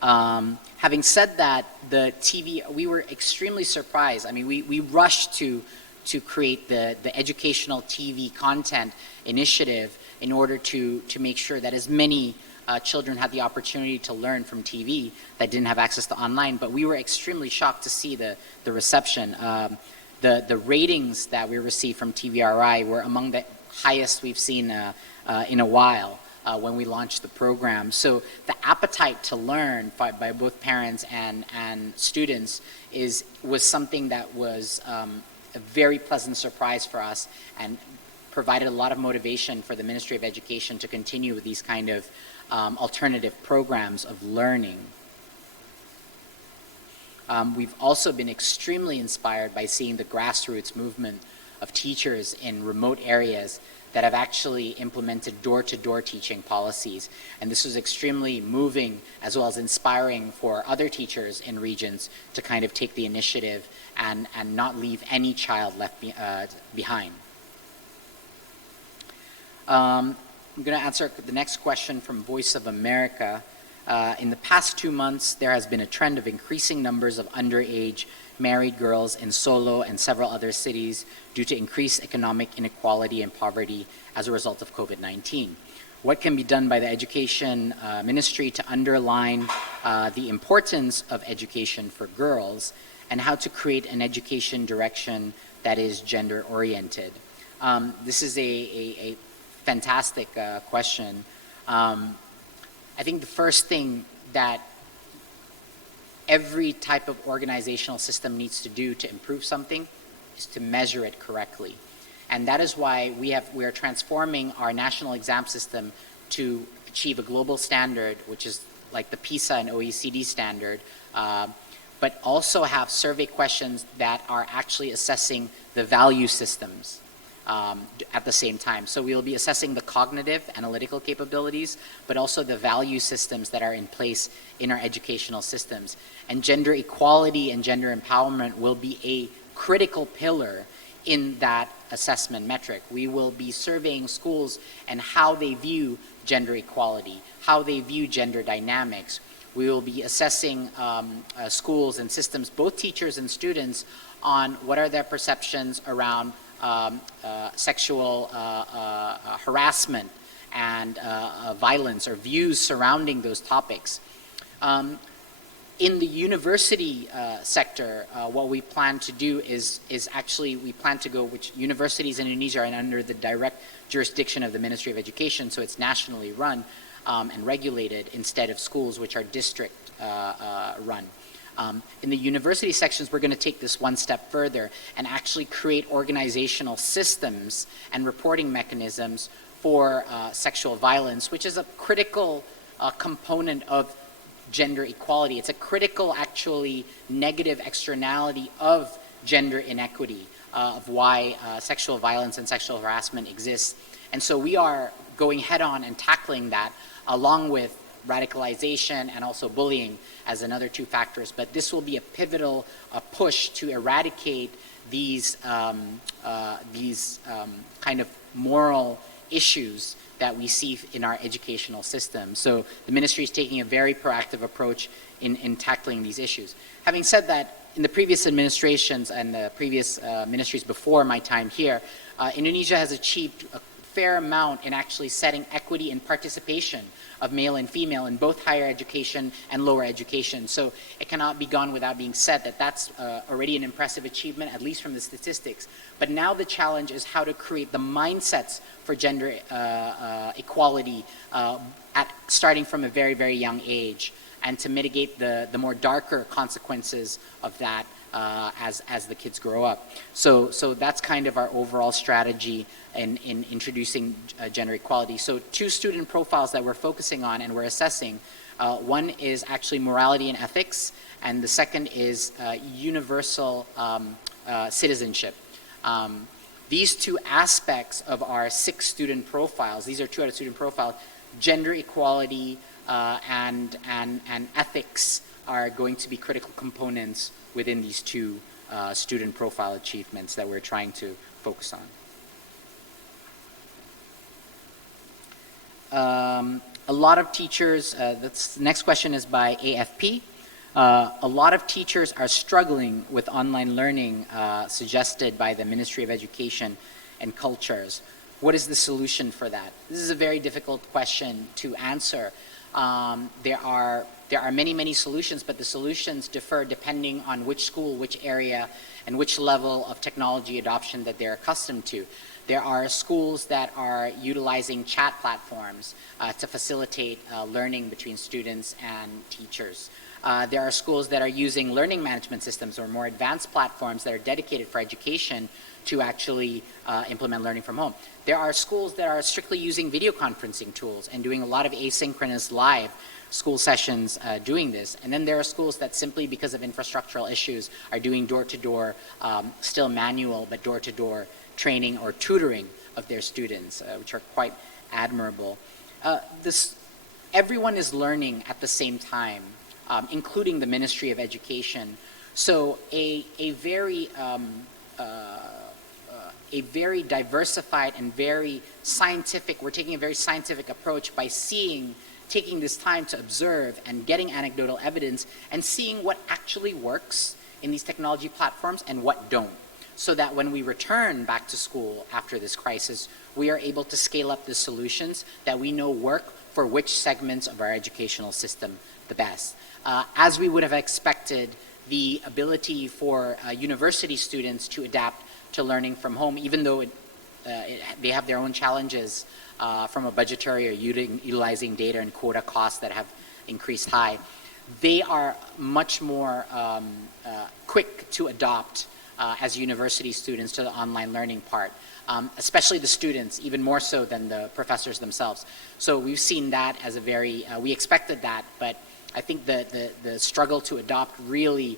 Having said that, the TV, we were extremely surprised. I mean, we rushed to create the educational TV content initiative in order to make sure that as many children had the opportunity to learn from TV that didn't have access to online, but we were extremely shocked to see the reception. The ratings that we received from TVRI were among the highest we've seen in a while when we launched the program. So the appetite to learn by both parents and students was something that was a very pleasant surprise for us and provided a lot of motivation for the Ministry of Education to continue with these kind of alternative programs of learning. We've also been extremely inspired by seeing the grassroots movement of teachers in remote areas that have actually implemented door-to-door teaching policies. And this was extremely moving as well as inspiring for other teachers in regions to kind of take the initiative and not leave any child left behind. I'm going to answer the next question from Voice of America. In the past 2 months, there has been a trend of increasing numbers of underage married girls in Solo and several other cities due to increased economic inequality and poverty as a result of COVID-19. What can be done by the Education Ministry to underline the importance of education for girls and how to create an education direction that is gender-oriented? This is a fantastic question. I think the first thing that every type of organizational system needs to do to improve something is to measure it correctly. And that is why we are transforming our national exam system to achieve a global standard, which is like the PISA and OECD standard, but also have survey questions that are actually assessing the value systems at the same time. So we will be assessing the cognitive, analytical capabilities, but also the value systems that are in place in our educational systems. And gender equality and gender empowerment will be a critical pillar in that assessment metric. We will be surveying schools and how they view gender equality, how they view gender dynamics. We will be assessing schools and systems, both teachers and students, on what are their perceptions around sexual harassment and violence, or views surrounding those topics. In the university sector, what we plan to do is actually, we plan to go, which universities in Indonesia are under the direct jurisdiction of the Ministry of Education, so it's nationally run and regulated, instead of schools, which are district run. In the university sections, we're going to take this one step further and actually create organizational systems and reporting mechanisms for sexual violence, which is a critical component of gender equality. It's a critical, actually, negative externality of gender inequity, of why sexual violence and sexual harassment exists. And so we are going head on and tackling that, along with radicalization and also bullying as another two factors. But this will be a pivotal push to eradicate these kind of moral issues that we see in our educational system. So the ministry is taking a very proactive approach in tackling these issues. Having said that, in the previous administrations and the previous ministries before my time here, Indonesia has achieved a fair amount in actually setting equity and participation of male and female in both higher education and lower education. So it cannot be gone without being said that that's already an impressive achievement, at least from the statistics. But now the challenge is how to create the mindsets for gender equality starting from a very, very young age, and to mitigate the more darker consequences of that as the kids grow up. So that's kind of our overall strategy in introducing gender equality. So two student profiles that we're focusing on and we're assessing. One is actually morality and ethics, and the second is universal citizenship. These two aspects of our 6 student profiles, these are 2 out of student profiles, gender equality and ethics are going to be critical components within these 2 student profile achievements that we're trying to focus on. A lot of teachers, the next question is by AFP. A lot of teachers are struggling with online learning suggested by the Ministry of Education and Cultures. What is the solution for that? This is a very difficult question to answer. There are many solutions, but the solutions differ depending on which school, which area, and which level of technology adoption that they're accustomed to. There are schools that are utilizing chat platforms to facilitate learning between students and teachers. There are schools that are using learning management systems or more advanced platforms that are dedicated for education to actually implement learning from home. There are schools that are strictly using video conferencing tools and doing a lot of asynchronous live school sessions doing this. And then there are schools that simply because of infrastructural issues are doing door-to-door, still manual, but door-to-door training or tutoring of their students, which are quite admirable. Everyone is learning at the same time, including the Ministry of Education. So a very diversified and very scientific, we're taking a very scientific approach by taking this time to observe and getting anecdotal evidence and seeing what actually works in these technology platforms and what don't, so that when we return back to school after this crisis, we are able to scale up the solutions that we know work for which segments of our educational system the best. As we would have expected, the ability for university students to adapt to learning from home, even though they have their own challenges from a budgetary or utilizing data and quota costs that have increased high, they are much more quick to adopt as university students to the online learning part, especially the students, even more so than the professors themselves. So we've seen that as a very, we expected that, but I think the struggle to adopt really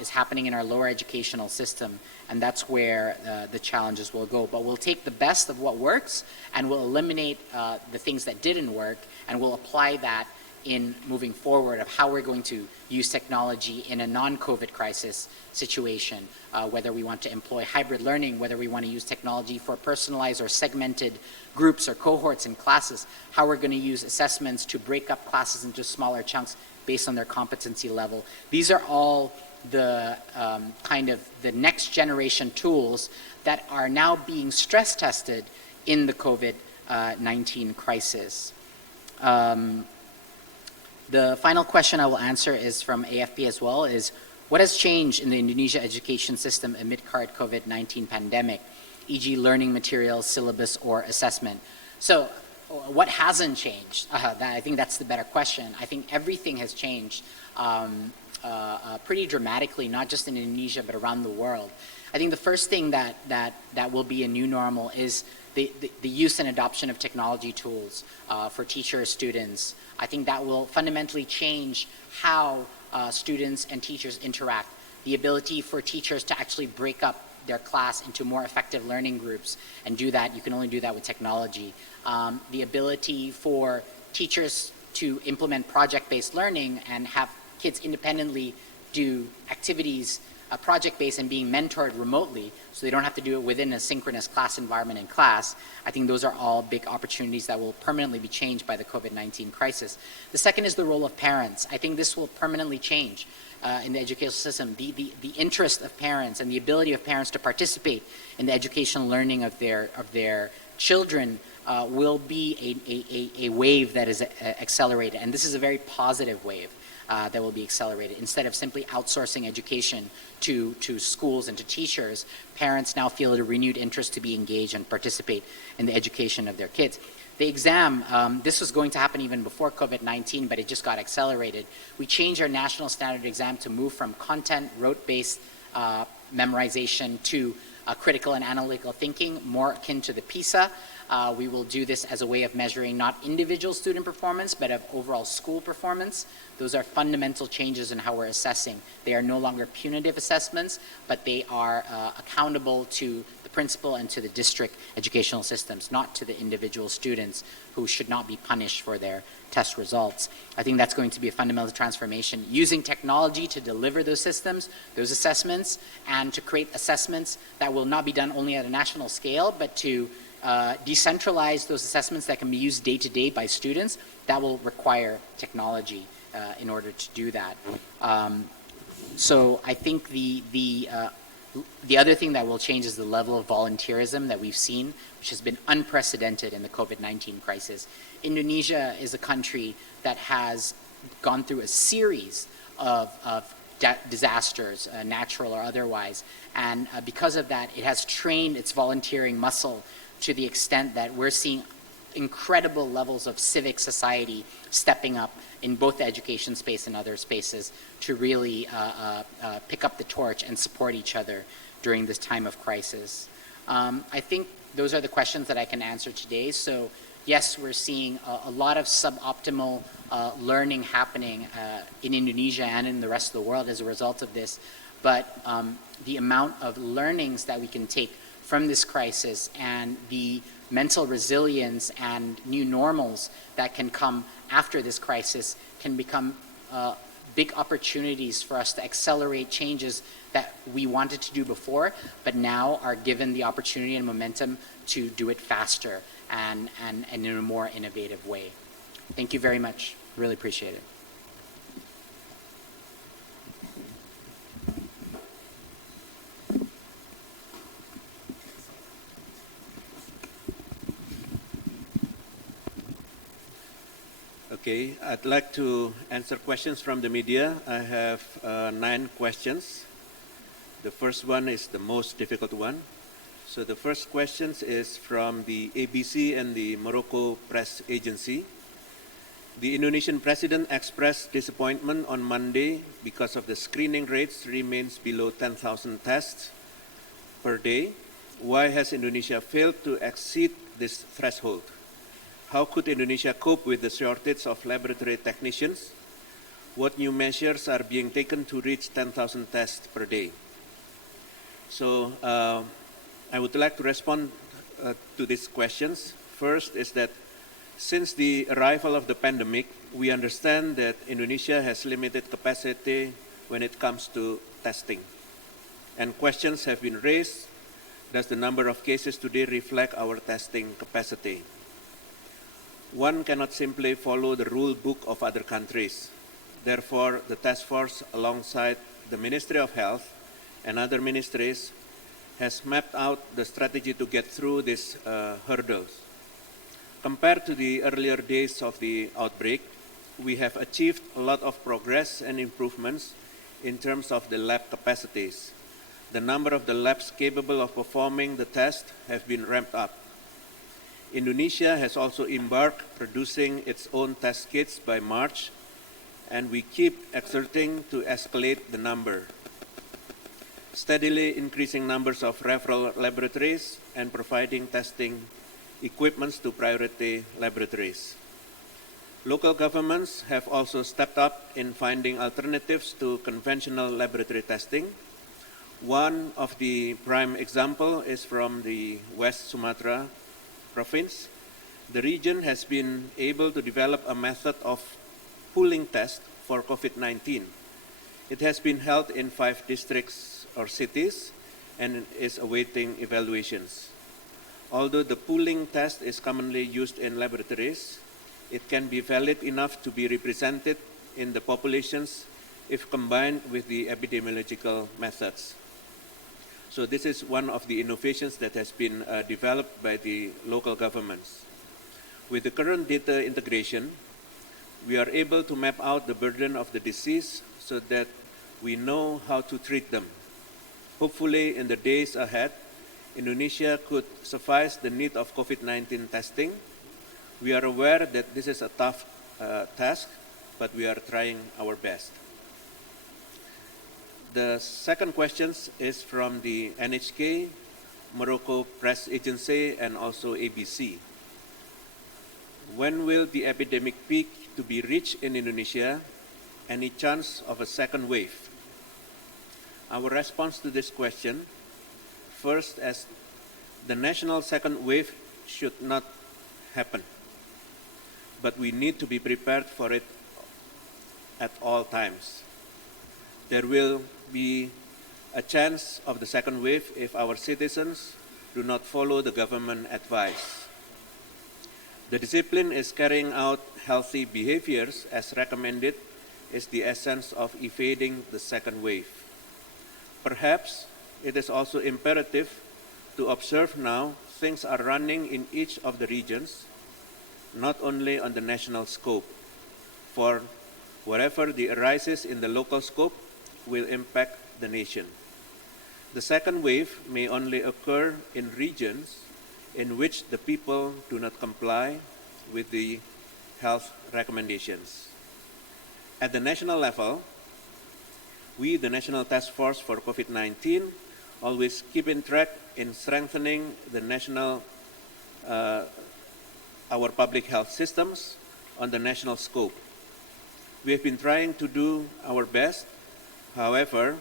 is happening in our lower educational system, and that's where the challenges will go. But we'll take the best of what works, and we'll eliminate the things that didn't work, and we'll apply that in moving forward of how we're going to use technology in a non-COVID crisis situation, whether we want to employ hybrid learning, whether we want to use technology for personalized or segmented groups or cohorts in classes, how we're going to use assessments to break up classes into smaller chunks based on their competency level. These are all the kind of the next generation tools that are now being stress tested in the COVID-19 crisis. The final question I will answer is from AFP as well, is what has changed in the Indonesia education system amid current COVID-19 pandemic, e.g. learning materials, syllabus, or assessment? So what hasn't changed? I think that's the better question. I think everything has changed pretty dramatically, not just in Indonesia, but around the world. I think the first thing that will be a new normal is the use and adoption of technology tools for teachers, students. I think that will fundamentally change how students and teachers interact. The ability for teachers to actually break up their class into more effective learning groups and do that, you can only do that with technology. The ability for teachers to implement project-based learning and have kids independently do activities project-based and being mentored remotely, so they don't have to do it within a synchronous class environment in class. I think those are all big opportunities that will permanently be changed by the COVID-19 crisis. The second is the role of parents. I think this will permanently change in the educational system. The interest of parents and the ability of parents to participate in the educational learning of their children will be a wave that is accelerated, and this is a very positive wave. That will be accelerated. Instead of simply outsourcing education to schools and to teachers, parents now feel a renewed interest to be engaged and participate in the education of their kids. The exam, this was going to happen even before COVID-19, but it just got accelerated. We changed our national standard exam to move from content, rote-based memorization to critical and analytical thinking, more akin to the PISA. We will do this as a way of measuring not individual student performance, but of overall school performance. Those are fundamental changes in how we're assessing. They are no longer punitive assessments, but they are accountable to the principal and to the district educational systems, not to the individual students who should not be punished for their test results. I think that's going to be a fundamental transformation, using technology to deliver those systems, those assessments, and to create assessments that will not be done only at a national scale, but to decentralize those assessments that can be used day to day by students. That will require technology in order to do that. So I think the other thing that will change is the level of volunteerism that we've seen, which has been unprecedented in the COVID-19 crisis. Indonesia is a country that has gone through a series of disasters, natural or otherwise, and because of that, it has trained its volunteering muscle to the extent that we're seeing incredible levels of civic society stepping up in both the education space and other spaces to really pick up the torch and support each other during this time of crisis. I think those are the questions that I can answer today. So yes, we're seeing a lot of suboptimal learning happening in Indonesia and in the rest of the world as a result of this, but the amount of learnings that we can take from this crisis and the mental resilience and new normals that can come after this crisis can become big opportunities for us to accelerate changes that we wanted to do before, but now are given the opportunity and momentum to do it faster and in a more innovative way. Thank you very much. Really appreciate it. Okay, I'd like to answer questions from the media. I have 9 questions. The first one is the most difficult one. So the first question is from the ABC and the Morocco Press Agency. The Indonesian president expressed disappointment on Monday because of the screening rates remains below 10,000 tests per day. Why has Indonesia failed to exceed this threshold? How could Indonesia cope with the shortage of laboratory technicians? What new measures are being taken to reach 10,000 tests per day? So I would like to respond to these questions. First is that since the arrival of the pandemic, we understand that Indonesia has limited capacity when it comes to testing. And questions have been raised. Does the number of cases today reflect our testing capacity? One cannot simply follow the rule book of other countries. Therefore, the task force, alongside the Ministry of Health and other ministries, has mapped out the strategy to get through these hurdles. Compared to the earlier days of the outbreak, we have achieved a lot of progress and improvements in terms of the lab capacities. The number of the labs capable of performing the test have been ramped up. Indonesia has also embarked producing its own test kits by March, and we keep exerting to escalate the number. Steadily increasing numbers of referral laboratories and providing testing equipments to priority laboratories. Local governments have also stepped up in finding alternatives to conventional laboratory testing. One of the prime example is from the West Sumatra province. The region has been able to develop a method of pooling test for COVID-19. It has been held in 5 districts or cities and is awaiting evaluations. Although the pooling test is commonly used in laboratories, it can be valid enough to be represented in the populations if combined with the epidemiological methods. So this is one of the innovations that has been developed by the local governments. With the current data integration, we are able to map out the burden of the disease so that we know how to treat them. Hopefully, in the days ahead, Indonesia could suffice the need of COVID-19 testing. We are aware that this is a tough task, but we are trying our best. The second question is from the NHK, Morocco Press Agency, and also ABC. When will the epidemic peak to be reached in Indonesia? Any chance of a second wave? Our response to this question, first, as the national second wave should not happen, but we need to be prepared for it at all times. There will be a chance of the second wave if our citizens do not follow the government advice. The discipline is carrying out healthy behaviors as recommended is the essence of evading the second wave. Perhaps it is also imperative to observe now things are running in each of the regions, not only on the national scope, for wherever the arises in the local scope will impact the nation. The second wave may only occur in regions in which the people do not comply with the health recommendations. At the national level, we, the National Task Force for COVID-19, always keep in track in strengthening the national, our public health systems on the national scope. We have been trying to do our best. However,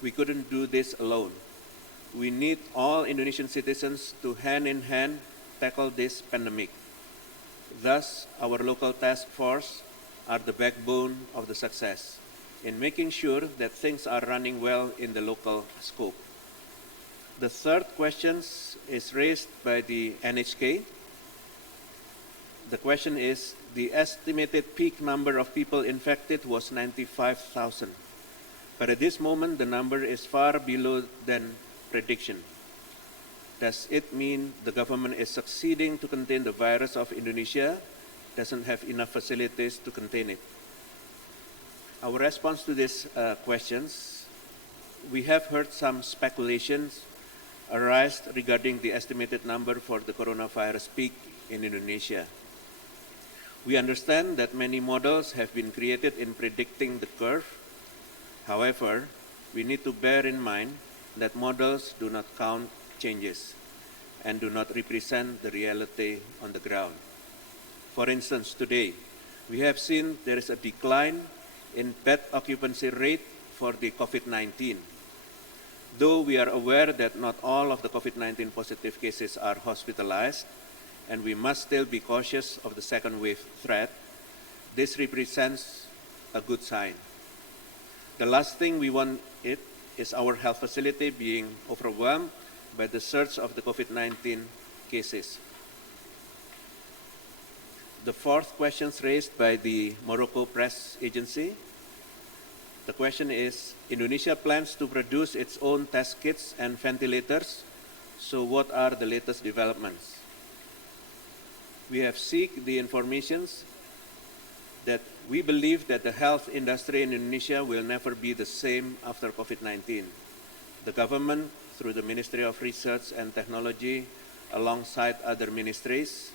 we couldn't do this alone. We need all Indonesian citizens to hand in hand tackle this pandemic. Thus, our local task force are the backbone of the success in making sure that things are running well in the local scope. The third question is raised by the NHK. The question is, the estimated peak number of people infected was 95,000. But at this moment, the number is far below than prediction. Does it mean the government is succeeding to contain the virus of Indonesia, doesn't have enough facilities to contain it? Our response to these questions, we have heard some speculations arise regarding the estimated number for the coronavirus peak in Indonesia. We understand that many models have been created in predicting the curve. However, we need to bear in mind that models do not count changes and do not represent the reality on the ground. For instance, today, we have seen there is a decline in bed occupancy rate for the COVID-19. Though we are aware that not all of the COVID-19 positive cases are hospitalized, and we must still be cautious of the second wave threat, this represents a good sign. The last thing we want is our health facility being overwhelmed by the surge of the COVID-19 cases. The fourth question raised by the Morocco Press Agency. The question is, Indonesia plans to produce its own test kits and ventilators, so what are the latest developments? We have sought the information that we believe that the health industry in Indonesia will never be the same after COVID-19. The government, through the Ministry of Research and Technology, alongside other ministries,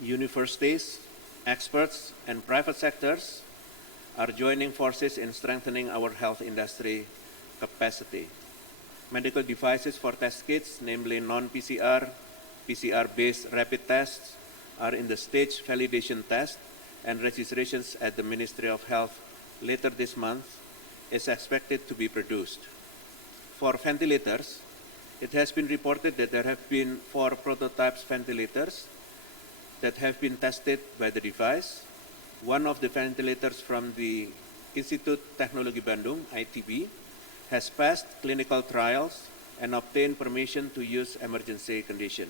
universities, experts, and private sectors, are joining forces in strengthening our health industry capacity. Medical devices for test kits, namely non-PCR, PCR-based rapid tests, are in the stage validation test, and registrations at the Ministry of Health later this month is expected to be produced. For ventilators, it has been reported that there have been 4 prototypes ventilators that have been tested by the device. One of the ventilators from the Institut Teknologi Bandung, ITB, has passed clinical trials and obtained permission to use emergency condition.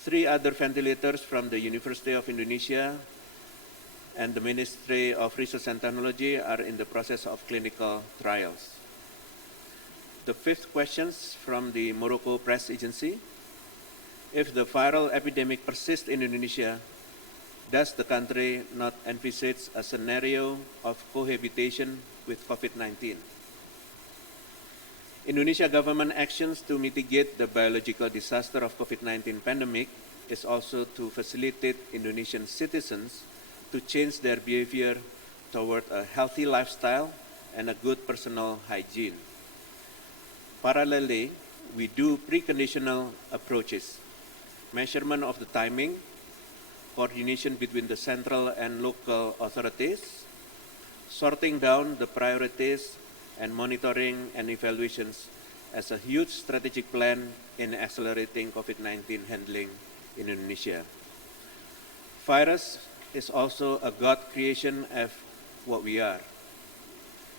3 other ventilators from the University of Indonesia and the Ministry of Research and Technology are in the process of clinical trials. The fifth question from the Morocco Press Agency. If the viral epidemic persists in Indonesia, does the country not envisage a scenario of cohabitation with COVID-19? Indonesia government actions to mitigate the biological disaster of COVID-19 pandemic is also to facilitate Indonesian citizens to change their behavior toward a healthy lifestyle and a good personal hygiene. Parallelly, we do preconditional approaches, measurement of the timing, coordination between the central and local authorities, sorting down the priorities, and monitoring and evaluations as a huge strategic plan in accelerating COVID-19 handling in Indonesia. Virus is also a God creation of what we are.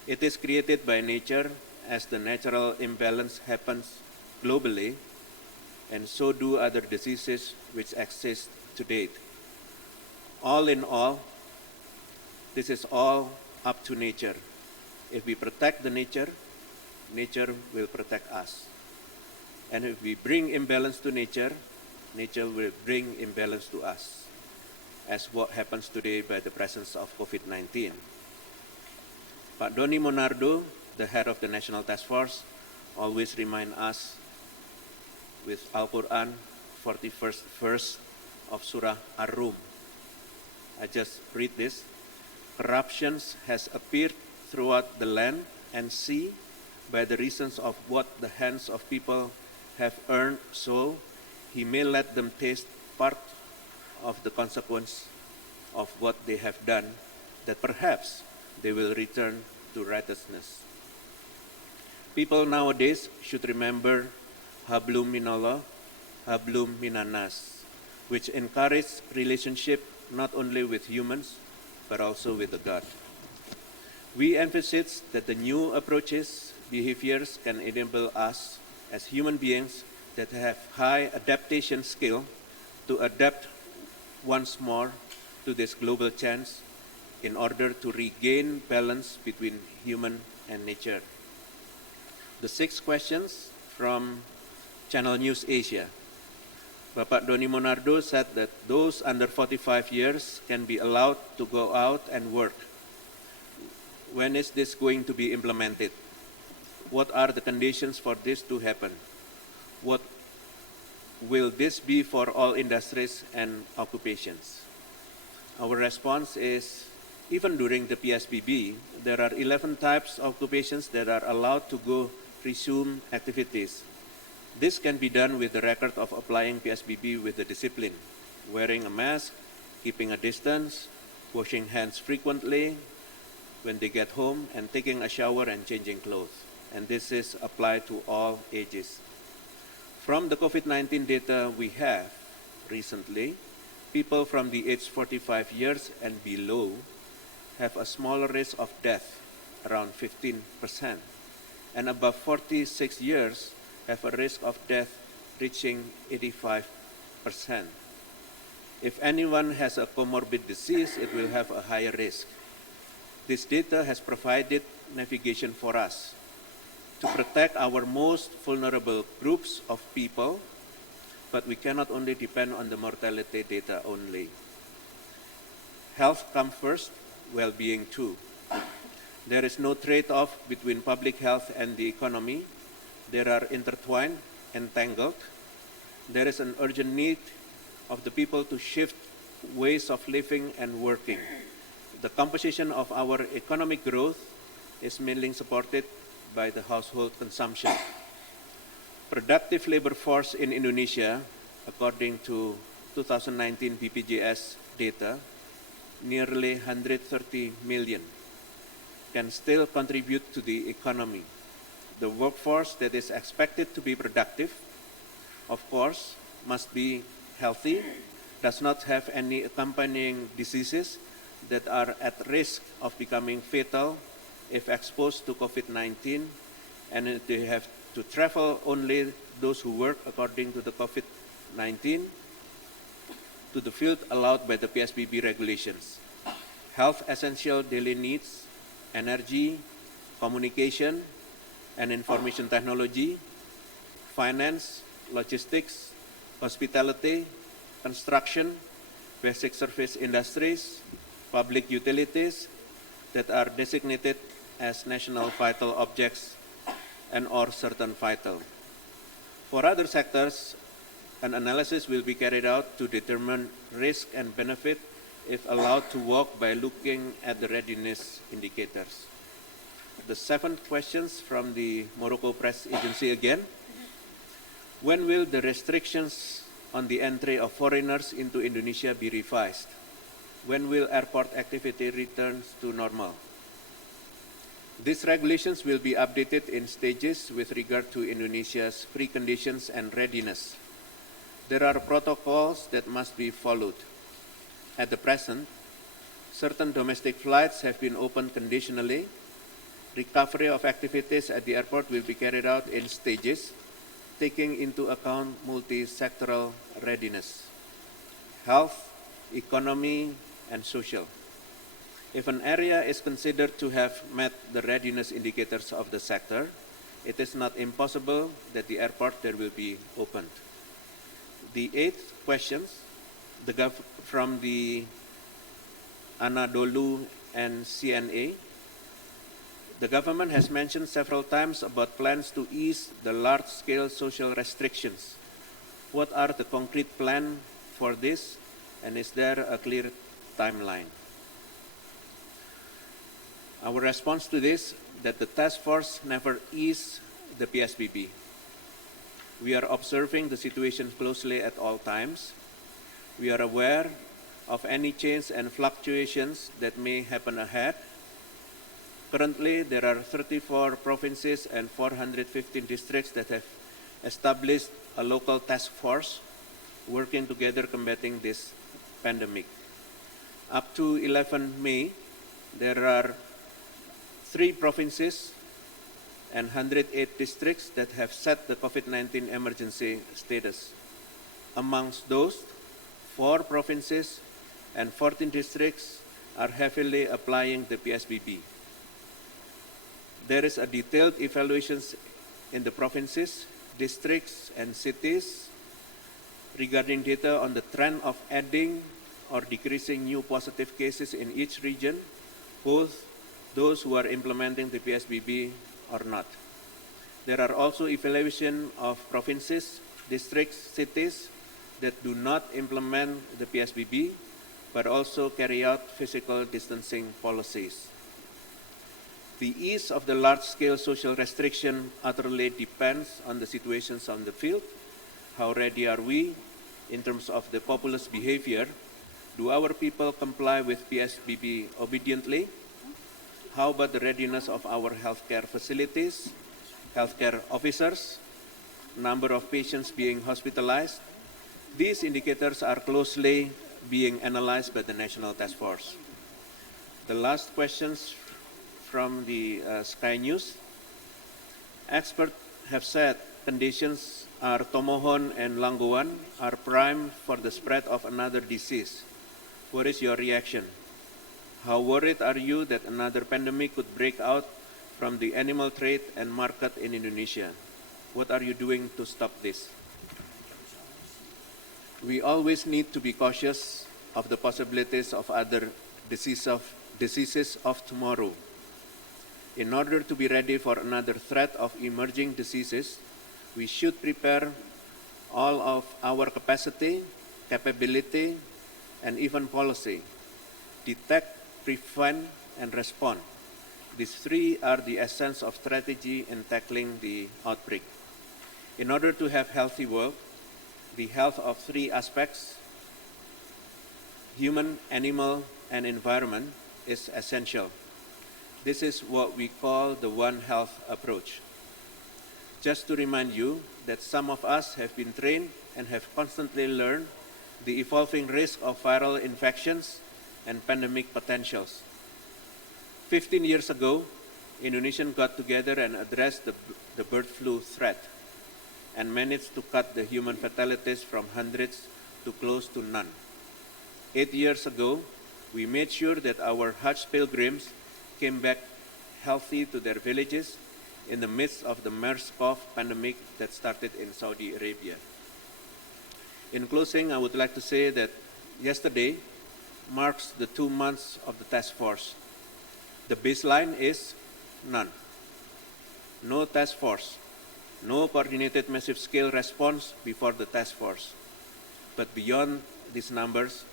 It is created by nature as the natural imbalance happens globally, and so do other diseases which exist to date. All in all, this is all up to nature. If we protect the nature, nature will protect us. And if we bring imbalance to nature, nature will bring imbalance to us, as what happens today by the presence of COVID-19. Pak Doni Monardo, the head of the National Taskforce, always remind us with Al-Quran, 41st verse of Surah Ar-Rum. I just read this. Corruptions has appeared throughout the land and sea by the reasons of what the hands of people have earned, so he may let them taste part of the consequence of what they have done, that perhaps they will return to righteousness. People nowadays should remember Hablum Minallah, Hablum Minanas, which encourage relationship not only with humans, but also with the God. We emphasize that the new approaches, behaviors can enable us as human beings that have high adaptation skill to adapt once more to this global change in order to regain balance between human and nature. The 6 questions from Channel News Asia. Bapak Doni Monardo said that those under 45 years can be allowed to go out and work. When is this going to be implemented? What are the conditions for this to happen? What will this be for all industries and occupations? Our response is Even during the PSBB, there are 11 types of occupations that are allowed to resume activities. This can be done with the record of applying PSBB with the discipline, wearing a mask, keeping a distance, washing hands frequently when they get home, and taking a shower and changing clothes. And this is applied to all ages. From the COVID-19 data we have recently, people from the age 45 years and below have a smaller risk of death, around 15%, and above 46 years have a risk of death reaching 85%. If anyone has a comorbid disease, it will have a higher risk. This data has provided navigation for us to protect our most vulnerable groups of people, but we cannot only depend on the mortality data only. Health comes first, well-being too. There is no trade-off between public health and the economy. They are intertwined, entangled. There is an urgent need of the people to shift ways of living and working. The composition of our economic growth is mainly supported by the household consumption. Productive labor force in Indonesia, according to 2019 BPJS data, nearly 130 million, can still contribute to the economy. The workforce that is expected to be productive, of course, must be healthy, does not have any accompanying diseases that are at risk of becoming fatal if exposed to COVID-19, and they have to travel only those who work according to the COVID-19 to the field allowed by the PSBB regulations. Health essential daily needs, energy, communication, and information technology, finance, logistics, hospitality, construction, basic service industries, public utilities that are designated as national vital objects and or certain vital. For other sectors, an analysis will be carried out to determine risk and benefit if allowed to work by looking at the readiness indicators. The 7th questions from the Morocco Press Agency again. When will the restrictions on the entry of foreigners into Indonesia be revised? When will airport activity return to normal? These regulations will be updated in stages with regard to Indonesia's preconditions and readiness. There are protocols that must be followed. At the present, certain domestic flights have been opened conditionally. Recovery of activities at the airport will be carried out in stages, taking into account multi-sectoral readiness, health, economy, and social. If an area is considered to have met the readiness indicators of the sector, it is not impossible that the airport there will be opened. The 8th questions from the Anadolu and CNA. The government has mentioned several times about plans to ease the large-scale social restrictions. What are the concrete plans for this, and is there a clear timeline? Our response to this, that the Taskforce never eased the PSBB. We are observing the situation closely at all times. We are aware of any change and fluctuations that may happen ahead. Currently, there are 34 provinces and 415 districts that have established a local task force working together combating this pandemic. Up to 11 May, there are 3 provinces and 108 districts that have set the COVID-19 emergency status. Amongst those, 4 provinces and 14 districts are heavily applying the PSBB. There is a detailed evaluation in the provinces, districts, and cities regarding data on the trend of adding or decreasing new positive cases in each region, both those who are implementing the PSBB or not. There are also evaluation of provinces, districts, cities that do not implement the PSBB, but also carry out physical distancing policies. The ease of the large-scale social restriction utterly depends on the situations on the field. How ready are we in terms of the populace behavior? Do our people comply with PSBB obediently? How about the readiness of our healthcare facilities, healthcare officers, number of patients being hospitalized? These indicators are closely being analyzed by the National Task Force. The last questions from the Sky News. Experts have said conditions are Tomohon and Langguan are prime for the spread of another disease. What is your reaction? How worried are you that another pandemic could break out from the animal trade and market in Indonesia? What are you doing to stop this? We always need to be cautious of the possibilities of other diseases of tomorrow. In order to be ready for another threat of emerging diseases, we should prepare all of our capacity, capability, and even policy. Detect, prevent, and respond. These three are the essence of strategy in tackling the outbreak. In order to have a healthy world, the health of three aspects, human, animal, and environment, is essential. This is what we call the One Health approach. Just to remind you that some of us have been trained and have constantly learned the evolving risk of viral infections and pandemic potentials. 15 years ago, Indonesians got together and addressed the bird flu threat and managed to cut the human fatalities from hundreds to close to none. 8 years ago, we made sure that our Hajj pilgrims came back healthy to their villages in the midst of the MERS-CoV pandemic that started in Saudi Arabia. In closing, I would like to say that yesterday marks the 2 months of the task force. The baseline is none. No task force, no coordinated massive scale response before the task force. But beyond these numbers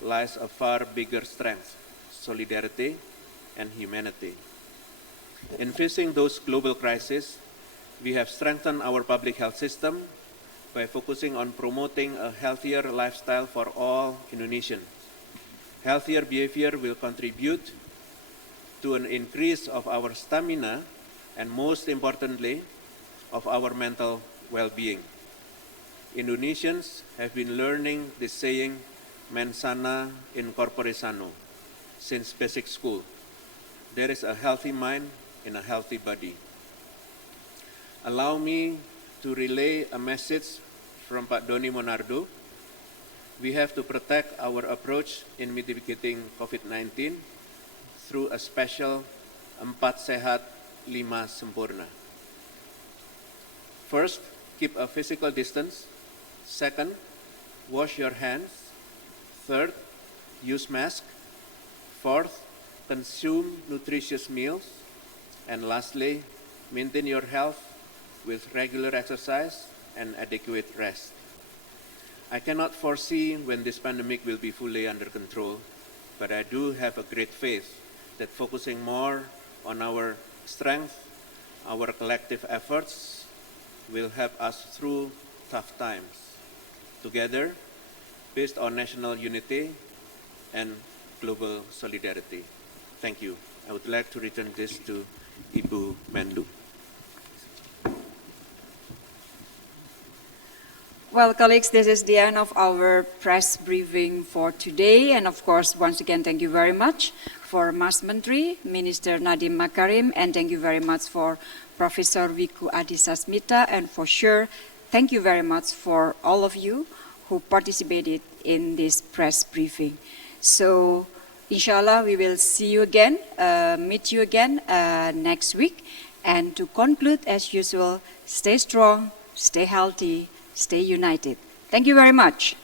lies a far bigger strength, solidarity, and humanity. In facing those global crises, we have strengthened our public health system by focusing on promoting a healthier lifestyle for all Indonesians. Healthier behavior will contribute to an increase of our stamina and, most importantly, of our mental well-being. Indonesians have been learning the saying, mens sana in corpore sano, since basic school. There is a healthy mind in a healthy body. Allow me to relay a message from Pak Doni Monardo. We have to protect our approach in mitigating COVID-19 through a special 4 sehat, 5 sempurna. First, keep a physical distance. Second, wash your hands. Third, use mask. Fourth, consume nutritious meals. And lastly, maintain your health with regular exercise and adequate rest. I cannot foresee when this pandemic will be fully under control, but I do have a great faith that focusing more on our strength, our collective efforts, will help us through tough times. Together, based on national unity and global solidarity. Thank you. I would like to return this to Ibu Menlu. Well, colleagues, this is the end of our press briefing for today. And of course, once again, thank you very much for Mas Menteri, Minister Nadiem Makarim, and thank you very much for Professor Wiku Adhisasmita, and for sure, thank you very much for all of you who participated in this press briefing. So, inshallah, we will see you again, meet you again next week. And to conclude, as usual, stay strong, stay healthy, stay united. Thank you very much.